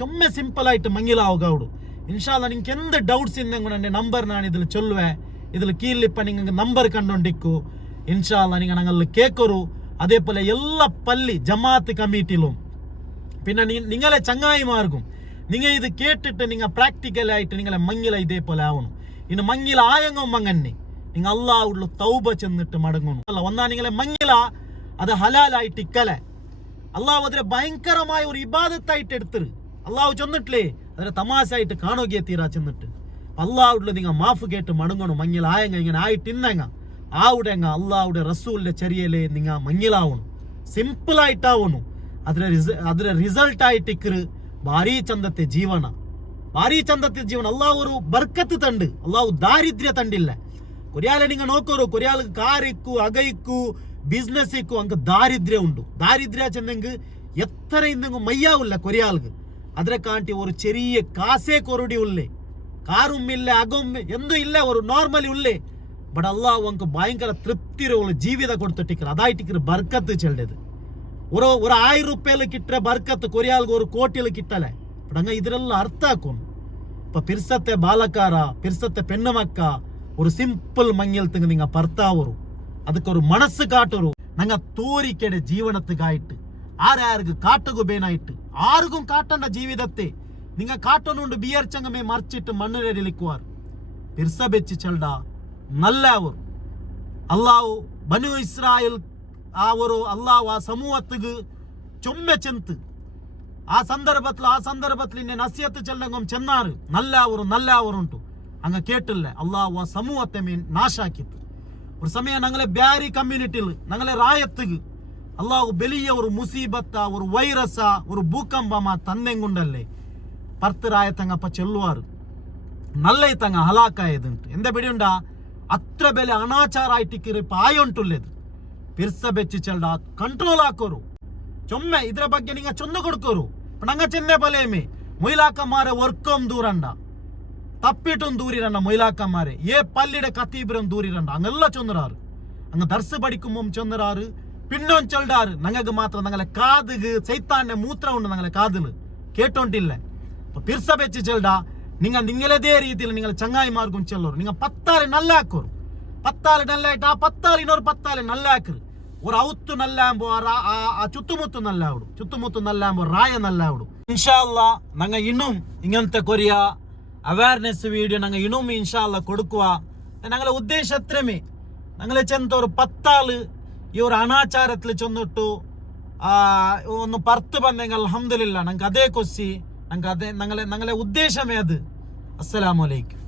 ചൊമ്മ സിമ്പിളായിട്ട് മങ്ങിലാവുക അവിടെ ഇൻഷാ അല്ലാ നിങ്ങൾക്ക് എന്ത് ഡൗട്ട്സ് ഇന്നെങ്കും എൻ്റെ നമ്പർ ഞാൻ ഇതിൽ ചൊല്ലുവേ ഇതിൽ കീഴിലിപ്പം നിങ്ങൾക്ക് നമ്പർ കണ്ടുകൊണ്ടിരിക്കൂ ഇൻഷാ അല്ലാ നിങ്ങൾ ഞങ്ങളിൽ കേൾക്കൊരു അതേപോലെ എല്ലാ പള്ളി ജമാഅത്ത് കമ്മിറ്റിയിലും പിന്നെ നിങ്ങളെ ചങ്ങായിമാർക്കും നിങ്ങൾ ഇത് കേട്ടിട്ട് നിങ്ങൾ പ്രാക്ടിക്കലായിട്ട് നിങ്ങളെ മങ്ങില ഇതേപോലെ ആവണം ഇന്ന് മങ്ങില ആയങ്ങും അങ്ങനെ നിങ്ങൾ അള്ളാഹുള്ള തൗബ ചെന്നിട്ട് മടങ്ങണം അല്ല ഒന്നാ നിങ്ങളെ മങ്ങില അത് ഹലാലായിട്ട് ഇക്കലെ അള്ളാഹു അതിനെ ഭയങ്കരമായ ഒരു ഇബാദത്തായിട്ട് എടുത്തത് അള്ളാഹു ചെന്നിട്ടില്ലേ അതിനെ തമാശയായിട്ട് കാണുകയെ തീരാ ചെന്നിട്ട് അള്ളാഹുള്ള നിങ്ങൾ മാഫ് കേട്ട് മടങ്ങണം മങ്ങില ആയങ്ങ ഇങ്ങനെ ആയിട്ട് ഇന്നങ്ങ ആവുടെങ്ങ അള്ളാഹുടെ റസൂലിന്റെ ചെറിയലേ നിങ്ങൾ മങ്ങിലാവണം സിമ്പിളായിട്ടാവണം അതിലെ റിസൾട്ട് ആയിട്ട് ഇക്കറ് ഭാരി ചന്തത്തെ ജീവന അള്ളാഹു ഒരു ബർക്കത്ത് തണ്ട് അള്ളാഹു ദാരിദ്ര്യ തണ്ടില്ല കൊറിയാലെ നിങ്ങൾ നോക്കോರು കൊറിയാൾക്ക് കാറിക്കു അകയിക്കു ബിസിനസ്സിക്കു അങ്ങ് ദാരിദ്ര്യം ഉണ്ട് ദാരിദ്ര്യ ചെന്നെങ്കിൽ എത്ര ഇന്നെങ്കും മയ്യാവില്ല കൊറിയാൾക്ക് അതിനെ കാട്ടി ഒരു ചെറിയ കാസേ കൊറുടി ഉള്ളേ കാറും ഇല്ല അകം എന്തും ഇല്ല ഒരു നോർമലി ഉള്ളേ ബട്ട് അള്ളാഹു അങ്ങ് ഭയങ്കര തൃപ്തിയുള്ള ജീവിതം കൊടുത്തിട്ടിക്കറ് അതായിട്ടിക്കറ് ബർക്കത്ത് ചെല്ലത് ഒരു 1000 ರೂಪಾಯಿല് കിട്ട ബർക്കത്ത് കൊറിയാൾക്ക് ഒരു കോട്ടില് കിട്ടലേ ബട്ട് അങ്ങ് ഇതിലെല്ലാം അർത്ഥാക്കുന്നു ഇപ്പൊ പിർസത്തെ ബാലക്കാര പിർസത്തെ പെണ്ണുമക്ക ഒരു സിമ്പിൾ മങ്ങിയൽത്തുങ്ങ് നിങ്ങൾ ഭർത്താവರು ಅದಕ್కొരു മനസ്സ് കാട്ടൊരു ഞങ്ങൾ തോരിക്കടെ ജീവനത്തുകായിട്ട് ആരാർക്ക് കാട്ടുകുബേനായിട്ട് ആർക്കും കാട്ടേണ്ട ജീവിതത്തെ നിങ്ങൾ കാട്ടൊന്നുകൊണ്ട് ബിയർച്ചങ്ങമേ മറിച്ചിട്ട് മണ്ണിരലിക്കുവാർ പിർസ വെച്ച് ചെൽഡ നല്ലവർ അള്ളാഹു ബനു ഇസ്രായേൽ ಅವರು ಅಲ್ಲಾಹ್ ಆ ಸಮೂಹತ್ತಿಗೆ ಚೊಮ್ಮೆ ಚೆಂತು ಆ ಸಂದರ್ಭത്തിൽ ഇന്നെ നസിയത്ത് ചെല്ലങ്ങും ചെന്നാറ് നല്ലവർ ഉണ്ടു അങ്ങ് കേട്ടില്ല അള്ളാഹു ആ സമൂഹത്തെ മീൻ നാശാക്കിತ್ತು ഒരു സമയം ഞങ്ങളെ ಬ್ಯಾರಿ കമ്മ്യൂണിറ്റിയിൽ ഞങ്ങളെ ರಾಯತ್ತಿಗೆ അള്ളാഹു വലിയ ഒരു മുസീബത്ത ഒരു വൈറസ ഒരു ഭൂകമ്പമ തന്നെങ്കുണ്ടല്ലേ 10 ರಾಯತಂಗಪ್ಪ ಚೆಲ್ಲುವಾರು നല്ല തങ്ങ ഹലാക്കായതുണ്ട് എന്താ പിടിയുണ്ടാ അത്ര ബല അനാചാരായിട്ടിക്കറി പായുണ്ടുള്ളത് പിർസ ಬೆಚ್ಚಿ ಚೆಲ್ಡ ಕಂಟ್ರೋಲ್ ಹಾಕೋರು ಚೊಮ್ಮೆ ಇದ್ರ ಬಗ್ಗೆ ನಿಂಗೆ ಚೊಂದ ಕೊಡ್ಕೋರು ನಂಗ ಚೆನ್ನೆ ಬಲೇಮೆ ಮೊಯ್ಲಾಕಮ್ಮಾರೆ ವರ್ಕೋಮ್ ದೂರಂಡ തപ്പിട്ടും ദൂരിരണ്ട മൊയിലാക്കന്മാരെ പള്ളിയുടെ കത്തീബുരം ദൂരിരണ്ട അങ്ങെല്ല ചൊന്നറാറ് അങ്ങ് ദർസ് പഠിക്കുമ്പോ ചൊന്നറാറ് പിന്നോം ചൊല്ലാറ് ഞങ്ങൾക്ക് മാത്രം ഞങ്ങളെ കാതുക് സൈത്താന്റെ മൂത്രം ഉണ്ട് ഞങ്ങളെ കാതില് കേട്ടോണ്ടില്ല അപ്പൊ പിർസ വെച്ച് ചെൽഡ നിങ്ങളതേ രീതിയിൽ നിങ്ങൾ ചങ്ങായിമാർക്കും ചെല്ലോറ് നിങ്ങൾ 10 നല്ല ആക്കോറ് 10 നല്ലായിട്ട് ആ 10 ಇನ್ನೊರು 10 നല്ല ആക്കറ് ഒരു ഔത്ത് നല്ല ആകുമ്പോ ആ ചുത്തുമുത്ത് നല്ല ആവിടും ചുത്തുമുത്ത് നല്ല ആകുമ്പോ റായ നല്ല ആവിടും ഇൻഷാ അല്ലാ ഞങ്ങൾ ഇന്നും ഇങ്ങനത്തെ കൊറിയ അവയർനെസ് വീഡിയോ ഞങ്ങൾ ഇന്നും ഇൻഷാ അല്ലാ കൊടുക്കുക ഞങ്ങളെ ഉദ്ദേശം അത്രമേ ഞങ്ങളെ ചെന്ന ഒരു 10 ആള് ഈ ഒരു അനാചാരത്തിൽ ചെന്നിട്ടു ഒന്ന് പുറത്ത് ಬಂದೆಂಗ അൽഹംദുലില്ലാ ഞങ്ങൾക്ക് അതേ കൊസ്സി ഞങ്ങൾക്ക് അതേ ഞങ്ങളെ ഉദ്ദേശമേ അത് അസ്സലാമു അലൈക്കും